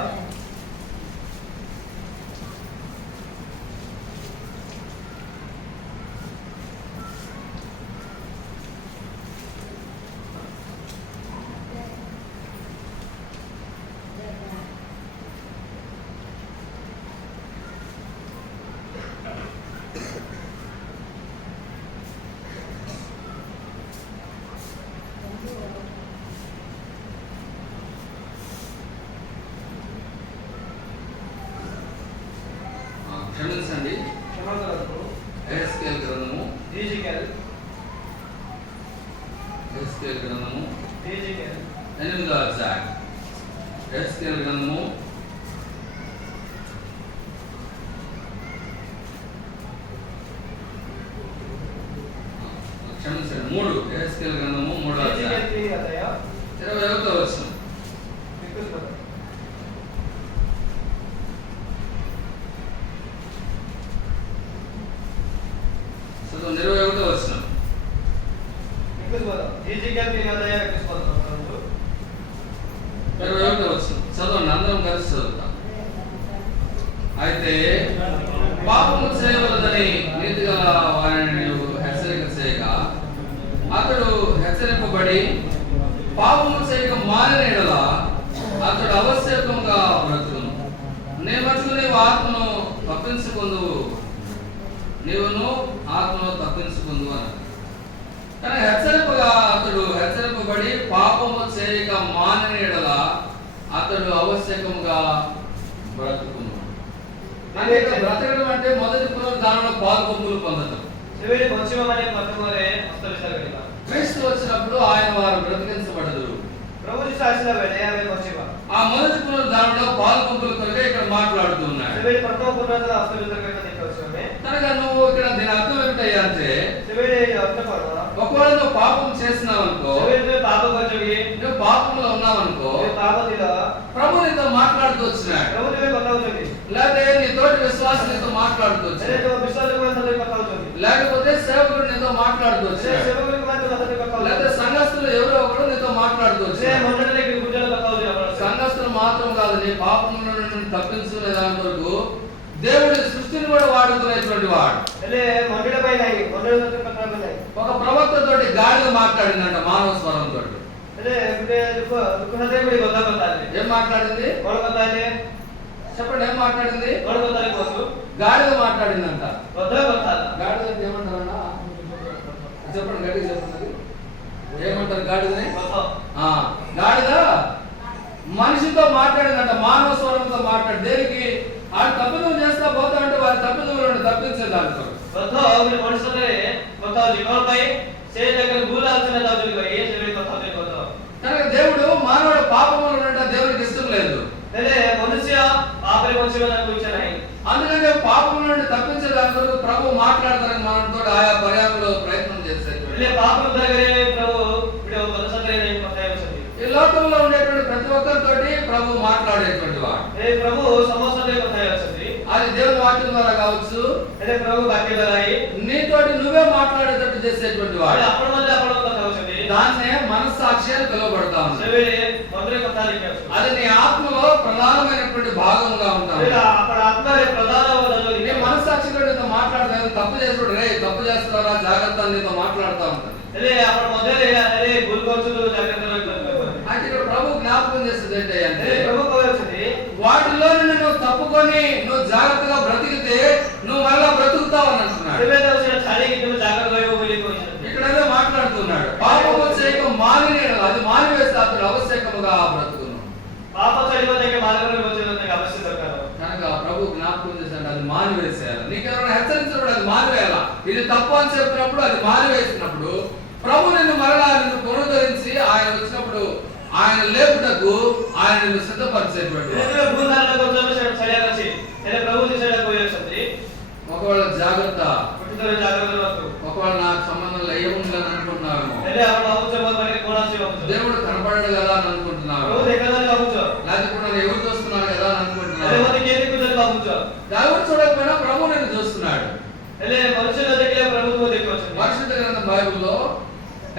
క్షమించండి. क्षमा करो ఎహెజ్కేలు గ్రంథము डीजीएल 8వ అధ్యాయం. ఎహెజ్కేలు గ్రంథము క్షమించండి 3 ఎహెజ్కేలు గ్రంథము 3వ అధ్యాయం डीजीएल 3 अध्याय 21వ వచనం. 21 पद చదువు 21వ వచనం. 21 पद डीजीएल 3 अध्याय 21 पद 21వ వచనం చదవండి, అందరం కలిసి చదువుతాం. అయితే పాపము చేయవలదని నీతి గల వారిని నీవు హెచ్చరిక చేయగా అతడు హెచ్చరింపబడి పాపము చేయక మారిన యెడల అతడు అవశ్యకంగా బ్రతుకును. నీ మటుకు నీవు ఆత్మను తప్పించుకుందువు, నీవును ఆత్మను తప్పించుకుందువు అని. కానీ హెచ్చరింపబడి పాపము చేయక మానిన యెడల అతడు అవశ్యకంగా బ్రతుకును. అంటే ఇక్కడ బ్రతకడం అంటే మొదటి పునరుద్ధానంలో పాల్గొంపులు పొందడం. सेवे बंचिमा माने प्रथमरे हस्तविचार करिला క్రీస్తు వచ్చినప్పుడు ఆయన వారు బ్రతికించబడదు. प्रभु जी सासिला बेले आवे बंचिमा ఆ మొదటి పునరుద్ధానంలో పాల్గొంపుల కొరకే ఇక్కడ మాట్లాడుతున్నాడు. सेवे प्रथम पुनरुद्धान हस्तविचार करके देखవచ్చు మే కనుక నువ్వు ఇక్కడ దీని అర్థం ఏమిటయ్యా అంటే सेवे अर्थ करना ఒకవేళ నువ్వు పాపం చేస్తున్నావు అనుకో, सेवे में पाप करजोगी నువ్వు పాపంలో ఉన్నావు అనుకో, पाप दिला ప్రభు నీతో మాట్లాడుతూ వచ్చినాడు. प्रभु जी बताओगी లేకపోతే నీ తోటి విశ్వాసి నీతో మాట్లాడుతూ अरे వచ్చాడు, तो विश्वास को साथ बताओगी లేకపోతే సేవకుడు నీతో మాట్లాడుతూ अरे వచ్చాడు, सेवक को बात साथ बताओगी లేకపోతే సంఘస్థులు ఎవరో ఒకరు నీతో మాట్లాడుతూ अरे వచ్చాడు. मंडली के गुजर बताओगी आपण సంఘస్థులు మాత్రం కాదు, నీ పాపముల నుండి తప్పించుకునే దాని కొరకు దేవుడి సృష్టిని కూడా వాడుకునేటువంటి వాడు. એટલે મંડળ ભાઈ નહીં મંડળ સાથે કથા બનાઈ ఒక ప్రవక్త తోటి గాడిద మాట్లాడిందంట మానవ స్వరం తోటి. એટલે એટલે દુખ સાથે બડી બધા બતાલે ఏం మాట్లాడింది કોણ બતાલે చెప్పండి, ఏం మాట్లాడింది? કોણ બતાલે કોણ గాడిద మాట్లాడిందంట. બધા બતાલા గాడిద అంటే ఏమంటారన్నా చెప్పండి, గట్టిగా చెప్పండి. ఏమంటారు గాడిదని? બતાઓ ఆ గాడిద మనిషితో మాట్లాడిందంట, మానవ స్వరంతో మాట్లాడి. దేనికి? ఆ తప్పిదం చేస్తా పోతా అంటే వారి తప్పిదం తప్పించేదాంతో. બધા હવે મનુષ્યને બતાવજી કોણ ભાઈ સે దగ్గర భూల ఆలోచన దావుજી ભાઈ ఏ సెవె బతావే బతావ కనుక దేవుడు మానవుడు పాపములో ఉండట దేవునికి ఇష్టం पहुंचे वाला कोई इच्छा नहीं। అందుకనే పాపం నుండి తప్పించడానికి కొరకు ప్రభు మాట్లాడడానికి మనతో ఆయా పర్యాయంలో ప్రయత్నం చేశారు. इसलिए पाप उद्धार करे प्रभु वीडियो बता सकते हैं पता है सभी। ఈ లోకంలో ఉండేటువంటి ప్రతి ఒక్కరితోటి ప్రభు మాట్లాడేటువంటి వాడు. ए प्रभु समस्त ने पता है सभी। అది దేవుని వాక్యం ద్వారా కావచ్చు, अरे प्रभु वाक्य द्वारा ही నీతోటి నువ్వే మాట్లాడేటట్టు చేసేటువంటి వాడు. अपन मध्य अपन कथा हो सभी। దాన్నే మనస్సాక్షి అని పిలువబడతా ఉంది. सभी मंदिर कथा लिखा है। అది నీ ఆత్మలో ప్రధానమైనటువంటి భాగంగా ఉంటుంది. फिर अपन आत्मा रे प्रधान वाला जो నీ మనస్సాక్షి కూడా నీతో మాట్లాడలేదు, తప్పు చేస్తాడు రే తప్పు చేస్తున్నారా జాగ్రత్త అని నీతో మాట్లాడుతూ ఉంటుంది. अरे अपन मध्य रे अरे भूल करछु तो जाग्रत रखो। అంటే ఇక్కడ ప్రభు జ్ఞాపకం చేసేది ఏంటంటే अरे प्रभु कहते వాటిలో నుండి నువ్వు తప్పుకొని నువ్వు జాగ్రత్తగా బ్రతికితే నువ్వు మళ్ళా బ్రతుకుతావు అని అంటున్నాడు. सेवे तो उसे छाड़ी कि तुम जागरूक रहो बोली कोई ఇక్కడ ఏదో మాట్లాడుతున్నాడు. పాపము చేయక మానినేడు అది మానివేస్తే అతడు అవశ్యకముగా బ్రతుకును. పాప చడిపోతే మార్గంలో వచ్చేందుకు అవశ్యం దొరకదు. కనుక ప్రభు జ్ఞాపకం చేశాడు అది మానివేసేయాలి. నీకెవరైనా హెచ్చరించినప్పుడు అది మానివేయాలా. ఇది తప్పు అని చెప్పినప్పుడు అది మానివేసినప్పుడు ప్రభు నిన్ను మరలా నిన్ను పునరుద్ధరించి ఆయన వచ్చినప్పుడు ఆయన లేపుటకు ఆయన నిన్ను సిద్ధపరిచేటువంటి వాడు. એટલે ગુનાહના કોચમે છડ્યા છે એટલે પ્રભુ દિશા કોઈ છે ఒకవేళ జాగ్రత్త కొట్టిదర జాగ్రత్త వస్తు ఒకవేళ నాకు సంబంధంలో ఏముందని అనుకుంటున్నావేమో, એટલે આપણે આવું છે મને કોણ છે આવું છે దేవుడు కనపడడు కదా అని అనుకుంటున్నావు, પ્રભુ દેખાતા આવું છે లేకపోతే నన్ను ఎవరు చూస్తున్నారు కదా అని એટલે అనుకుంటున్నావు. મને કેને કુદલ આવું છે ఎవరు చూడకపోయినా ప్రభు నిన్ను చూస్తున్నాడు. એટલે મનુષ્યને દેખલે પ્રભુત્વ દેખો છે. పరిశుద్ధ గ్రంథం బైబిల్లో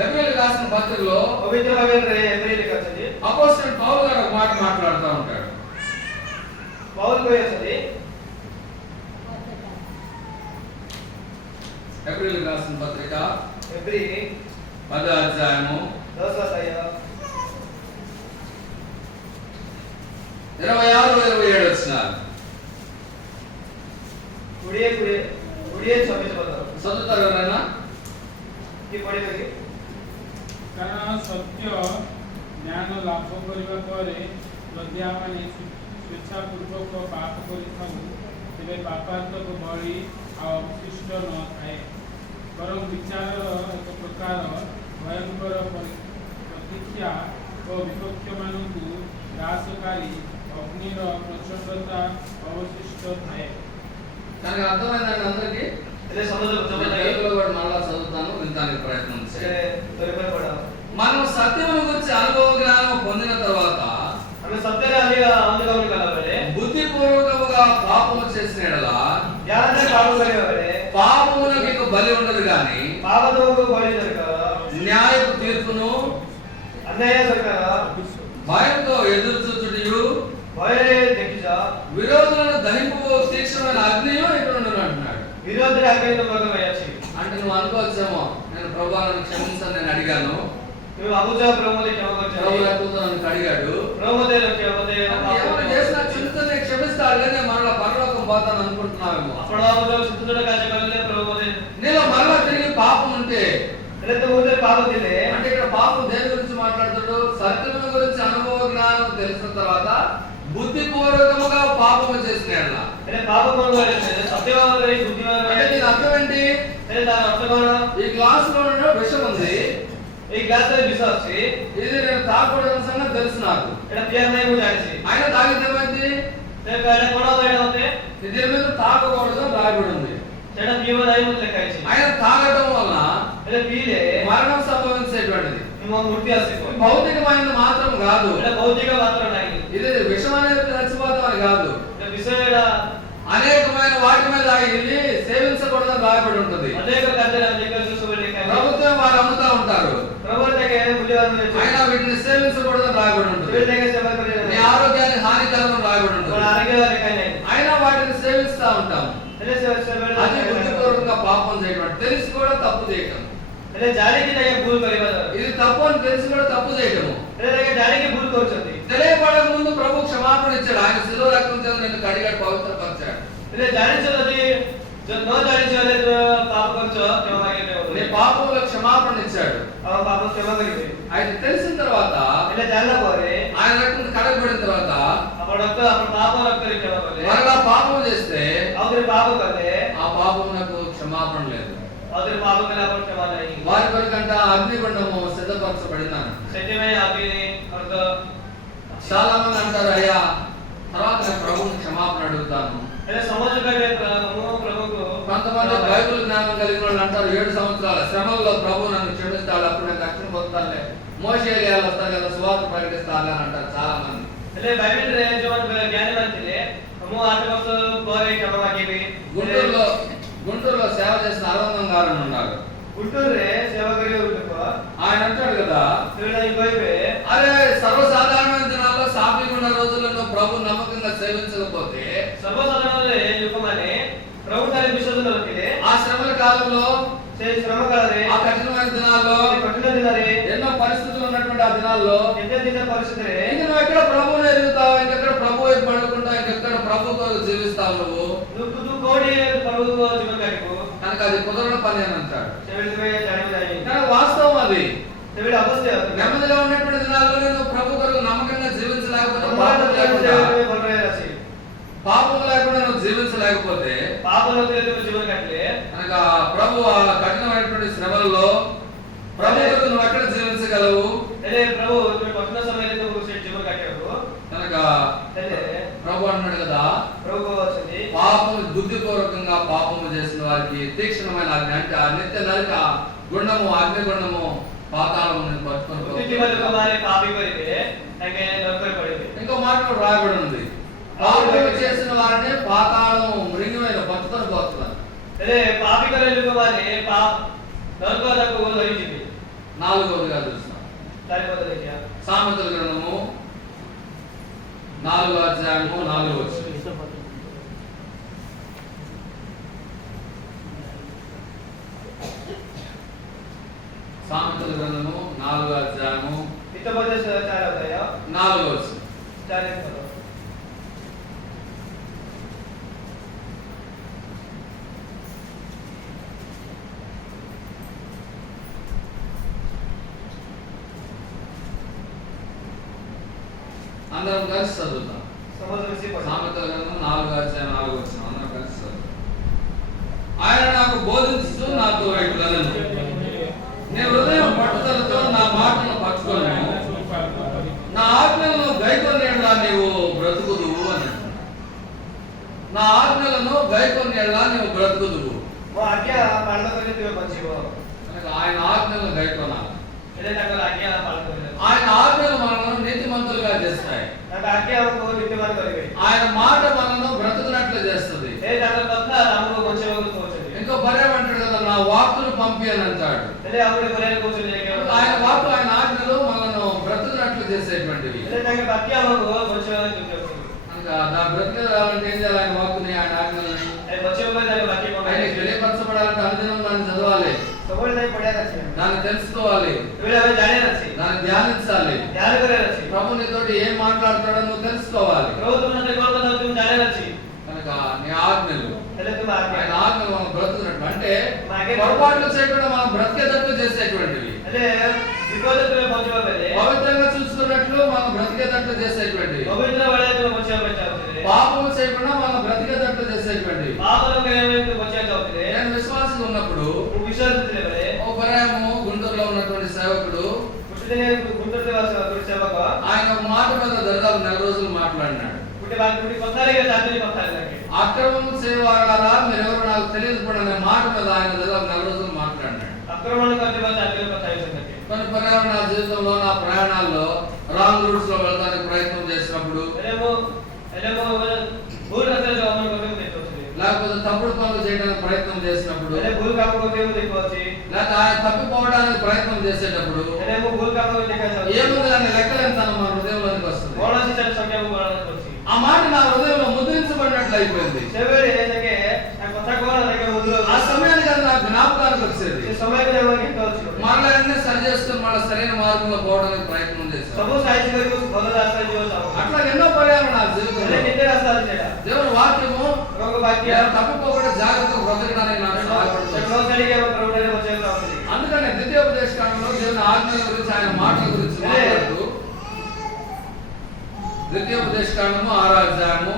హెబ్రీయులకు రాసిన పత్రికలో પવિત્ર બાઇબલ રે એબ્રી લેખા છે అపోస్తలుడు పౌలు గారు ఒక మాట మాట్లాడుతూ ఉంటాడు. પૌલ કહે છે హెబ్రీయులకు రాసిన పత్రిక એબ્રી 10వ అధ్యాయము 10 અધ્યાય 26-27 వచనాలు ગુડીએ 26 बताओ చదువుతారు ఎవరైనా? କି ପଢିବେ କାରଣ ସତ୍ୟ ଜ୍ଞାନ ଲାଭ କରିବା ପରେ ଯଦି ଆମେ ସ୍ୱେଚ୍ଛାପୂର୍ବକ ପାପ କରିଥାଉ ତେବେ ପାପାତ୍ମକ ଭଳି ଆଉ ଅବଶିଷ୍ଟ ନଥାଏ, ବରଂ ବିଚାରର ଏକ ପ୍ରକାର ଭୟଙ୍କର ପ୍ରତୀକ୍ଷା ଓ ବିପକ୍ଷମାନଙ୍କୁ ଗ୍ରାସକାରୀ ଅଗ୍ନିର ପ୍ରଚଣ୍ଡତା ଅବଶିଷ୍ଟ ଥାଏ। కనుక అర్థమైందండి అందరికీ? એટલે સમજો నేను తెలుగులో కూడా మళ్ళా చదువుతాను, వినడానికి ప్రయత్నం చేయండి. એટલે તોરે પર પડા మనం సత్యమును గురించి అనుభవ జ్ఞానం పొందిన తర్వాత અમે સત્યને અનુગમન કરવા પડે బుద్ధిపూర్వకముగా పాపము చేసిన యెడల జ్ఞానને પાપ કરવા પડે పాపమునకు ఇక బలి ఉండదు గాని પાપદોકો બળી સરકાર న్యాయపు తీర్పును અન્યાય સરકાર భయంతో ఎదురు చూచుటయు ભયરે દેખી जा విరోధులను దహింపు తీక్షణమైన అగ్నియు ఇక్కడ ఉండను అంటున్నాడు. વિરોધને આગળ ભગવાય છે అంటే నువ్వు అనుకోవచ్చేమో నేను ప్రభువా నన్ను క్షమించని నేను అడిగాను, ನೀವು ಅಬುಜಾ ಪ್ರಮೋದೆ ಕ್ಷಮ ప్రభు करते లేకపోతే నన్ను అడిగాడు, ಪ್ರಮೋದೆ ಕ್ಷಮತೆ ఎవరు చేసినా చిన్నతో నేను క్షమిస్తాడు కానీ నేను మరలా పరలోకం పోతాను అనుకుంటున్నావేమో. ಅಪಡ ಅಬುಜಾ ಸುತ್ತುಡ ಕಾರ್ಯ ಕರಲೆ ಪ್ರಮೋದೆ నీలో మరలా తిరిగి పాపం ఉంటే એટલે તો મોದೆ પાપ દિલે అంటే ఇక్కడ పాపం దేని గురించి మాట్లాడుతాడు? సత్యము గురించి అనుభవ జ్ఞానం తెలిసిన తర్వాత బుద్ధిపూర్వకముగా పాపము చేసిన యెడల. એટલે પાપ કરવાને સત્યવાન રહી બુદ્ધિવાન అంటే રહી దీని అర్థం ఏంటి? એટલે તાર અર્થ કોણ ఈ గ్లాస్ లో ఉన్న విషం ఉంది, એ ગ્લાસ રે વિશ્વાસ છે ఇది నేను తాగకూడదని సంగతి తెలుసు నాకు, એટલે પિયર નહીં હું જાણે છે ఆయన తాగితే ఏమైంది? તે કહે કોણ હોય હોતે దీని మీద తాగకూడదు అని రాయబడి ఉంది. સેટા પીવા નહીં હું લખાય છે ఆయన తాగడం వలన એટલે પી લે మరణం సంభవించేటువంటిది. એમાં મૂર્તિ હશે કોઈ భౌతికమైనది మాత్రం కాదు, એટલે ભૌતિક માત્ર નહીં ఇది విషం అనేది చచ్చిపోతాం అని కాదు, એટલે વિષયડા అనేకమైన వాటి మీద ఇది సేవించకూడదని రాయబడి ఉంటుంది. અનેક કાર્ય અનેક સુસુબે લખાય ప్రభుత్వం వారు అమ్ముతా ఉంటారు, પ્રવર્તક કે મૂલ્યવાન છે ఆయన వీటిని సేవించకూడదని రాయబడి ఉంటుంది. સુબે કે સેવા કરે నీ ఆరోగ్యానికి హానికరం రాయబడి પણ ఉంటుంది. આરોગ્ય લખાય નહીં అయినా వాటిని సేవిస్తా ఉంటాం. એટલે સેવા అది బుద్ధిపూర్వకంగా పాపం చేయడం, తెలిసి కూడా తప్పు చేయటం. એટલે જાણીକି ତାକେ ଭୁଲ କରିବା ఇది తప్పు అని తెలిసి కూడా తప్పు చేయటము. એટલે ତାકે જાણીକି ଭୁଲ କରୁଛନ୍ତି తెలియపడక ముందు ప్రభు క్షమాపణ ఇచ్చాడు. ఆయన శిలువ రక్తం చేత నిన్ను కడిగాడు, పవిత్రపరిచాడు. એટલે જાણીଛ ଯଦି ન જાણીଛ એટલે પાપ કરଛ તેમાં માગે నీ పాపముల క్షమాపణ ఇచ్చాడు. આ પાપ ક્ષમા કરી ఆయన తెలిసిన తర్వాత એટલે જાણલા ପରେ ఆయన రక్తం కడగబడిన తర్వాత આપણો રક્ત આપણો પાપ રક્ત રે ક્ષમા કરે మరలా పాపం చేస్తే આવરે પાપ કરે ఆ పాపమునకు క్షమాపణ లేదు. આવરે પાપ કરે આપણો ક્ષમા નહીં వారి కొరకంట అగ్నిగుండము సిద్ధపరచబడిందని. ସେଥିପାଇଁ ଆଗେ ଅର୍ଥ చాలా మంది అంటారు, అయ్యా తర్వాత నేను ప్రభువుని క్షమాపణ అడుగుతాను. એટલે સમજ કરે ప్రభుకు కొంతమంది బైబిల్ జ్ఞానం కలిగిన వాళ్ళు అంటారు 7 సంవత్సరాల శ్రమల్లో ప్రభు నన్ను క్షమిస్తాడు, అప్పుడు నేను రక్షణ పొందుతానులే, మోషే ఎలియాలు వస్తారు కదా సువార్త ప్రకటిస్తానులే అని అంటారు చాలా మంది. એટલે బైబిల్ રે જો જ્ઞાનવાન છે હું 8 વર્ષ ପରେ ક્ષમા માંગીવી. గుంటూరులో సేవ చేసిన అరవిందం గారు ఉన్నారు. గుంటూరు రే సేవ కరే ఉట్టుకో ఆయన అంటాడు కదా, తిరునాయి పోయివే అరే సర్వసాధారణమైన దినాల్లో సాఫీగా ఉన్న రోజుల్లో ప్రభు నమ్మకంగా సేవించకపోతే సర్వసాధారణ యుగమనే ప్రభు తారి విశ్వాసం నొక్కితే ఆ శ్రమల కాలంలో శ్రమ కాలరే ఆ కఠినమైన దినాల్లో కఠిన దినాలే ఎన్నో పరిస్థితులు ఉన్నటువంటి ఆ దినాల్లో ఎన్నో పరిస్థితులే ఇంక నువ్వు ఎక్కడ ప్రభువుని ఎరుగుతావు, ఇంకెక్కడ ప్రభు వైపు పడుకుంటావు, ఇంకెక్కడ ప్రభు కొరకు జీవిస్తావు నువ్వు కోడి ప్రభు జీవన కాటికు కనుక అది కుదరని పని అని అంటాడు. కానీ వాస్తవం అది. అవస్థ నెమ్మదిగా ఉన్నటువంటి దినాల్లో నువ్వు ప్రభు కొరకు నమ్మకంగా జీవించలేకపోతే పాపం లేకుండా నువ్వు జీవించలేకపోతే కనుక ప్రభు ఆ కఠినమైనటువంటి శ్రమలలో ప్రభు కొరకు నువ్వు ఎక్కడ జీవించగలవు? కనుక ప్రభు అన్నాడు కదా, పాపము బుద్ధిపూర్వకంగా పాపము చేసిన వారికి తీక్షణమైన అగ్ని అంటే ఆ నిత్య నరక గుండము అగ్నిగుండము పాతాళము నేను పట్టుకొని ఇంకో మాటలో రాయబడి ఉంది, పాపము చేసిన వారిని పాతాళము మృంగిమైన పట్టుకొని పోతున్నారు. నాలుగవదిగా చూస్తున్నాం సామెతల గ్రంథము 4వ అధ్యాయము 4వ వచనం. సామెతల గ్రంథము 4వ అధ్యాయము 4వ వచనం. అందరం కలిసి చదువుతాం. సామెతల గ్రంథం 4వ అధ్యాయం 4వ వచనం అందరం కలిసి చదువుతాం. ఆయన నాకు బోధించుతూ నాతో వైపులను నీ హృదయం పట్టుదలతో నా మాటను పట్టుకోను, నా ఆజ్ఞలను గైకొనేలా నీవు బ్రతుకుదువు అని. నా ఆజ్ఞలను గైకొనేలా నీవు బ్రతుకుదువు. ఆయన ఆజ్ఞలను గైకొనాలి. ఆయన ఆజ్ఞలు మనల్ని నీతిమంతులుగా చేస్తాయి. ఆయన మాట మనల్ని బ్రతుకున్నట్లు చేస్తుంది. ఇంకో పర్యామంటాడు కదా, నా వాక్కును పంపి అని అంటాడు. ఆయన వాక్కు ఆయన ఆజ్ఞలు మనల్ని బ్రతుకున్నట్లు చేసేటువంటివి. దాని బ్రతికేయాలంటే ఏం చేయాలి? ఆయన వాక్కుని ఆయన ఆజ్ఞలని ఆయన తెలియపరచబడాలంటే అనుదినం దాన్ని చదవాలి, దాన్ని తెలుసుకోవాలి, దాన్ని ధ్యానించాలి. ప్రభు నీతోటి ఏం మాట్లాడతాడో నువ్వు తెలుసుకోవాలి. కనుక నీ ఆజ్ఞలు ఆయన ఆజ్ఞలు మనం బ్రతుకున్నట్టు అంటే పొరపాట్లు చేయకుండా మనం బ్రతికేటట్లు చేసేటువంటివి, పవిత్రంగా చూసుకున్నట్లు మనం బ్రతికేటట్లు చేసేటువంటివి, పాపం చేయకుండా మనం బ్రతికేటట్లు చేసేటువంటివి. నేను విశ్వాసం ఉన్నప్పుడు ఓ పర్యాయము గుంటూరులో ఉన్నటువంటి సేవకుడు ఆయన మాట మీద దరిదాపు 4 రోజులు మాట్లాడినాడు. అక్రమం చేయవారా మీరెవరు నాకు తెలియదు కూడా అనే మాట మీద ఆయన దరిదాపు 4 రోజులు మాట్లాడినాడు. కొన్ని పర్యావరణ నా జీవితంలో నా ప్రయాణాల్లో రాంగ్ రూట్స్ లో వెళ్ళడానికి ప్రయత్నం చేసినప్పుడు లేకపోతే తప్పుడు పనులు చేయడానికి ప్రయత్నం చేసినప్పుడు లేక ఆయన తప్పిపోవడానికి ప్రయత్నం చేసేటప్పుడు ఏముంది అని లెక్కలేనితనం మన హృదయంలోనికి వస్తుంది. ఆ మాట నా హృదయంలో ముద్రించబడినట్లు అయిపోయింది. ఆ సమయానికి అది నాకు జ్ఞాపకానికి వచ్చేది. మళ్ళీ అన్ని సరి చేసుకుని మళ్ళీ సరైన మార్గంలో పోవడానికి ప్రయత్నం చేశాను. అట్లా ఎన్నో పర్యాలు నా జీవితంలో దేవుని వాక్యము తప్పిపోకుండా జాగ్రత్తగా బ్రతకడానికి నాకు సహాయపడుతుంది. అందుకని ద్వితీయోపదేశ కాండంలో దేవుని ఆజ్ఞల గురించి ఆయన మాటల గురించి మాట్లాడుతూ ద్వితీయోపదేశ కాండము 6వ అధ్యాయము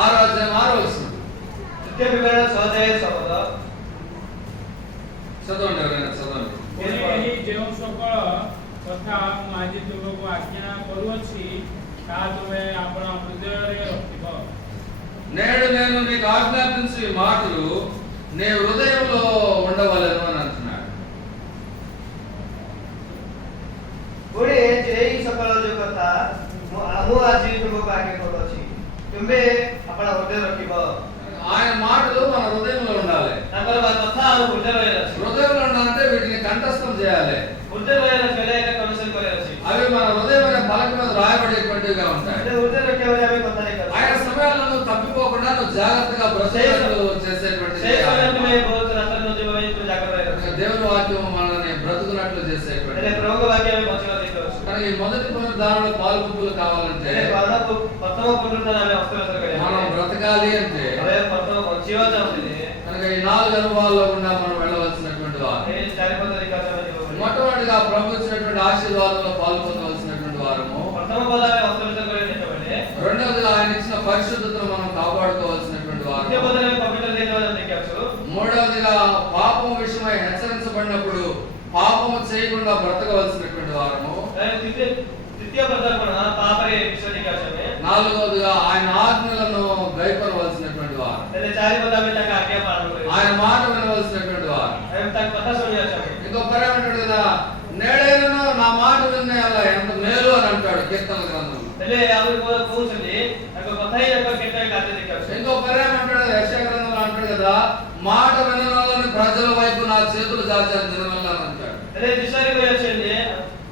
6వ వచనం చదవండి, ఎవరైనా చదవండి. ପୁଣି ଏହି ଯେଉଁ ସକଳ କଥା ମୁଁ ଆଜି ତୁମକୁ ଆଜ୍ଞା କରୁଅଛି ତାହା ତୁମେ ଆପଣ ହୃଦୟରେ ରଖିବ। నేడు నేను నీకు ఆజ్ఞాపించే ఈ మాటలు నీ హృదయంలో ఉండవలెను అని అంటున్నాడు. ପୁଣି ଏଇ ସକାଳ ଯୋଉ କଥା ମୁଁ ଆଜି ତୁମକୁ ଆଜ୍ଞା କରୁଅଛି ତୁମେ ଆପଣ ହୃଦୟ ରଖିବ। ఆయన మాటలు మన హృదయంలో ఉండాలి. ତାଙ୍କର କଥା ଆମ ହୃଦୟରେ ଅଛି। హృదయంలో ఉండాలంటే వీటిని కంఠస్థం చేయాలి. ହୃଦୟରେ ରହିଲେ ଏଟା କନସନ୍ କରିବାର ଅଛି। అవి మన హృదయం అనే పలక మీద రాయబడేటువంటివిగా ఉంటాయి. అంటే హృదయ రଖିବା ଆମେ କଥା ହେଇପାରିବା। ఆయన సమయాల్లో నువ్వు తప్పిపోకుండా నువ్వు జాగ్రత్తగా బ్రతుకులు చేసేటువంటిది. ସେଇ ସମୟରେ ତୁମେ ବହୁତ ରାସ୍ତାରେ ନ ଯିବା ପାଇଁ ତୁମେ ଜାଗ୍ରତ ରହିବ। దేవుని వాక్యం మనల్ని బ్రతుకున్నట్లు ହେଲେ చేసేటువంటిది. ప్రభుଙ୍କ ବାକ୍ୟ ଆମେ ବଞ୍ଚିବା ଦେଇପାରୁଛୁ। కానీ ఈ మొదటి పునరుద్ధారణలో పాల్గొప్పులు కావాలంటే ପ୍ରଥମ ପୁନରୁଦ୍ଧାର ଆମେ ହସ୍ତଗତ କରିବା। మనం బ్రతకాలి అంటే ଆମେ ପ୍ରଥମ ବଞ୍ଚିବା ଚାହୁଁଥିଲେ కనుక ఈ 4 అనుభవాల్లో గుండా మనం వెళ్ళవలసినటువంటి వారు. ଏ ଚାରିପଦ ବିକାଶ ଆମେ ଯିବ। మొట్టమొదటిగా ప్రభు ఇచ్చినటువంటి ఆశీర్వాదంలో పాల్గొనవలసినటువంటి వారము. ପ୍ରଥମ ପଦ ଆମେ ହସ୍ତଗତ କରିବା ଯେତେବେଳେ రెండవదిగా ఆయన ఇచ్చిన పరిశుద్ధతను మనం కాపాడుకోవాల్సినటువంటి వారు. ଦ୍ୱିତୀୟ ପଦରେ ଆମେ ପବିତ୍ର ଦେଇଥିବା ଦେଖିଆଛୁ। మూడవదిగా పాపం విషయమై హెచ్చరించబడినప్పుడు పాపము చేయకుండా బ్రతకవలసినటువంటి వారము. ଦ୍ୱିତୀୟ ପଦ କଣ ପାପରେ ବିଷୟ ଦେଖିଆଛୁ ଆମେ। నాలుగవదిగా ఆయన ఆజ్ఞలను గైకొనవలసినటువంటి వారు. ହେଲେ ଚାରି ପଦ ଆମେ ତାଙ୍କ ଆଜ୍ଞା ପାଳନ କରିବା। ఆయన మాట వినవలసినటువంటి వారు. ଆମେ ତାଙ୍କ କଥା ଶୁଣିଆଛୁ ଆମେ। ఇంకో పర్యామంటాడు కదా, నేడైనా నా మాట వినే అలా ఎంత మేలు అని అంటాడు కీర్తన గ్రంథంలో. ହେଲେ ଆହୁରି କହୁଛନ୍ତି ତାଙ୍କ କଥା ହିଁ ତାଙ୍କ କେତେ କାର୍ଯ୍ୟ ଦେଖିଆଛୁ। ఇంకో పర్యామంటాడు యెషయా గ్రంథంలో అంటాడు కదా, మాట విననోళ్ళని ప్రజల వైపు నా చేతులు చాచాను దినవల్ల అని అంటాడు. ହେଲେ ବିଷୟରେ କହିଆଛନ୍ତି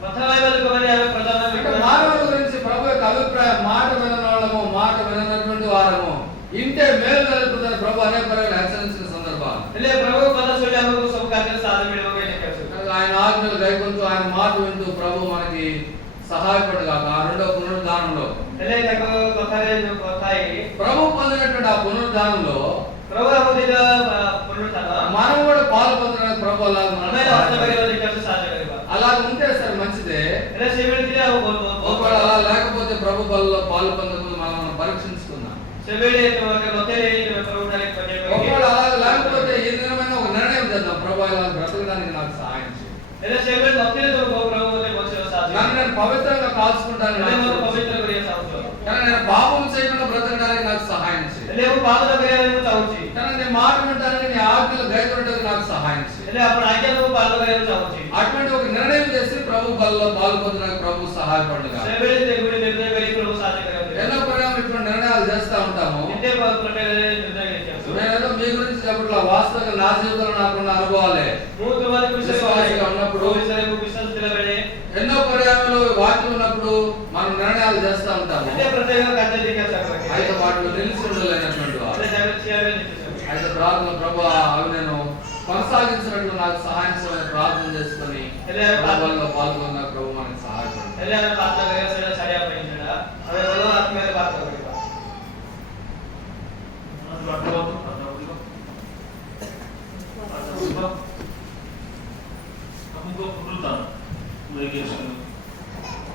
କଥା କହିବା ଲୋକମାନେ ଆମେ అంటే మానవుల గురించి ప్రభు యొక్క అభిప్రాయం, మాట విననోళ్ళము మాట విననటువంటి వారము ఇంటే మేలు జరుగుతుందని ప్రభు అనేక పర్యాలు హెచ్చరించిన సందర్భాలు. ହେଲେ ପ୍ରଭୁ କଥା ଶୁଣି ଆମକୁ ସବୁ କାର୍ଯ୍ୟରେ ସାହାଯ୍ୟ ମିଳିବ ବୋଲି ଦେଖିଆଛୁ। ఆయన ఆజ్ఞలు గైకొంటూ ఆయన మాట వింటూ ప్రభు మనకి సహాయపడుగా ఆ రెండో పునరుద్ధానంలో. ହେଲେ ତାଙ୍କ କଥାରେ ଯୋଉ କଥା ହେଇ ప్రభు పొందినటువంటి ఆ పునరుద్ధానంలో ପ୍ରଭୁ ଆମକୁ ଦେଇଥିବା ପୁନରୁତ୍ଥାନ మనం కూడా పాలు పొందడానికి ప్రభు అలా ଆମେ ହସ୍ତ କରିବା ଦେଖିଆଛୁ ସାହାଯ୍ୟ କରିବା। అలా ఉంటే సరే మంచిదే. ହେଲେ ସେଇଭଳି ଥିଲେ ଆଉ ఒకవేళ అలా లేకపోతే ప్రభు బలలో పాలు పొందకుండా మనం పరీక్షించుకుందాం. ସେଭଳି ତୁମେ ନଥିଲେ ତୁମେ ప్రభుଠାରେ ఒకవేళ అలా లేకపోతే ఈ దినమైన ఒక నిర్ణయం చేద్దాం, ప్రభు ఇలా బ్రతకడానికి నాకు సహాయం చేయి. ହେଲେ ସେଭଳି ନଥିଲେ ତୁମେ ପ୍ରଭୁ ମୋତେ ବଞ୍ଚିବା ସାହାଯ୍ୟ నన్ను నేను పవిత్రంగా కాల్చుకుంటాను, ହେଲେ ମୋତେ ପବିତ୍ର କରିବା ଚାହୁଁଛ। కానీ నేను పాపం చేయకుండా బ్రతకడానికి నాకు సహాయం చేయి. ହେଲେ ମୁଁ ପାପ ନ କରିବା ପାଇଁ ମୁଁ ଚାହୁଁଛି। కానీ నేను మాట వినడానికి నీ ఆజ్ఞలు గైకొనడానికి నాకు సహాయం చేయి. ହେଲେ ଆପଣ ଆଜ୍ଞାକୁ ପାଳନ କରିବାକୁ ଚାହୁଁଛି। అటువంటి ఒక నిర్ణయం చేసి ప్రభు బలలో పాలు పొందడానికి ప్రభు సహాయపడుగా. ସେଭଳି ଗୋଟେ ନିର୍ଣ୍ଣୟ କରି ପ୍ରଭୁ ସାହାଯ୍ୟ କରିବାକୁ ఎన్నో పర్యాలు ఇటువంటి నిర్ణయాలు చేస్తా ఉంటాము. ଏତେ ପ୍ରକାରରେ ନିର୍ଣ୍ଣୟ ଦେଖିଆଛୁ। నేనేదో మీ గురించి చెప్పట్లా, వాస్తవంగా నా జీవితంలో నాకున్న అనుభవాలే. ମୁଁ ତୁମମାନଙ୍କ విశ్వాసిగా ఉన్నప్పుడు ବିଷୟରେ ମୁଁ ବିଶ୍ୱାସ ଥିଲାବେଳେ ఎన్నో పర్యాలు వాక్యం ఉన్నప్పుడు మనం నిర్ణయాలు చేస్తా ఉంటాము. ଏତେ ପ୍ରତ୍ୟେକ କାର୍ଯ୍ୟ ଦେଖିଆଛୁ ଆପଣଙ୍କୁ। అయితే వాటిలో నిలిచి ఉండలేనటువంటి వారు. ହେଲେ ଜାଗା ଠିଆ ହେଲେ ଦେଖିଆଛୁ। అయితే ప్రార్థన ప్రభు అవి నేను కొనసాగించినట్లు నాకు సహాయం చేయమని ప్రార్థన చేసుకొని ప్రభువులో పాల్గొన్న ప్రభు మనకు సహాయపడు. ହେଲେ ଆମେ ପ୍ରାର୍ଥନା କରିବା ସେଇଟା ଛାଡ଼ିବା ପାଇଁ ସେଇଟା ଆମେ ଭଲ ଆତ୍ମାରେ ପ୍ରାର୍ଥନା କରିବା। हमको पुनरुत्थान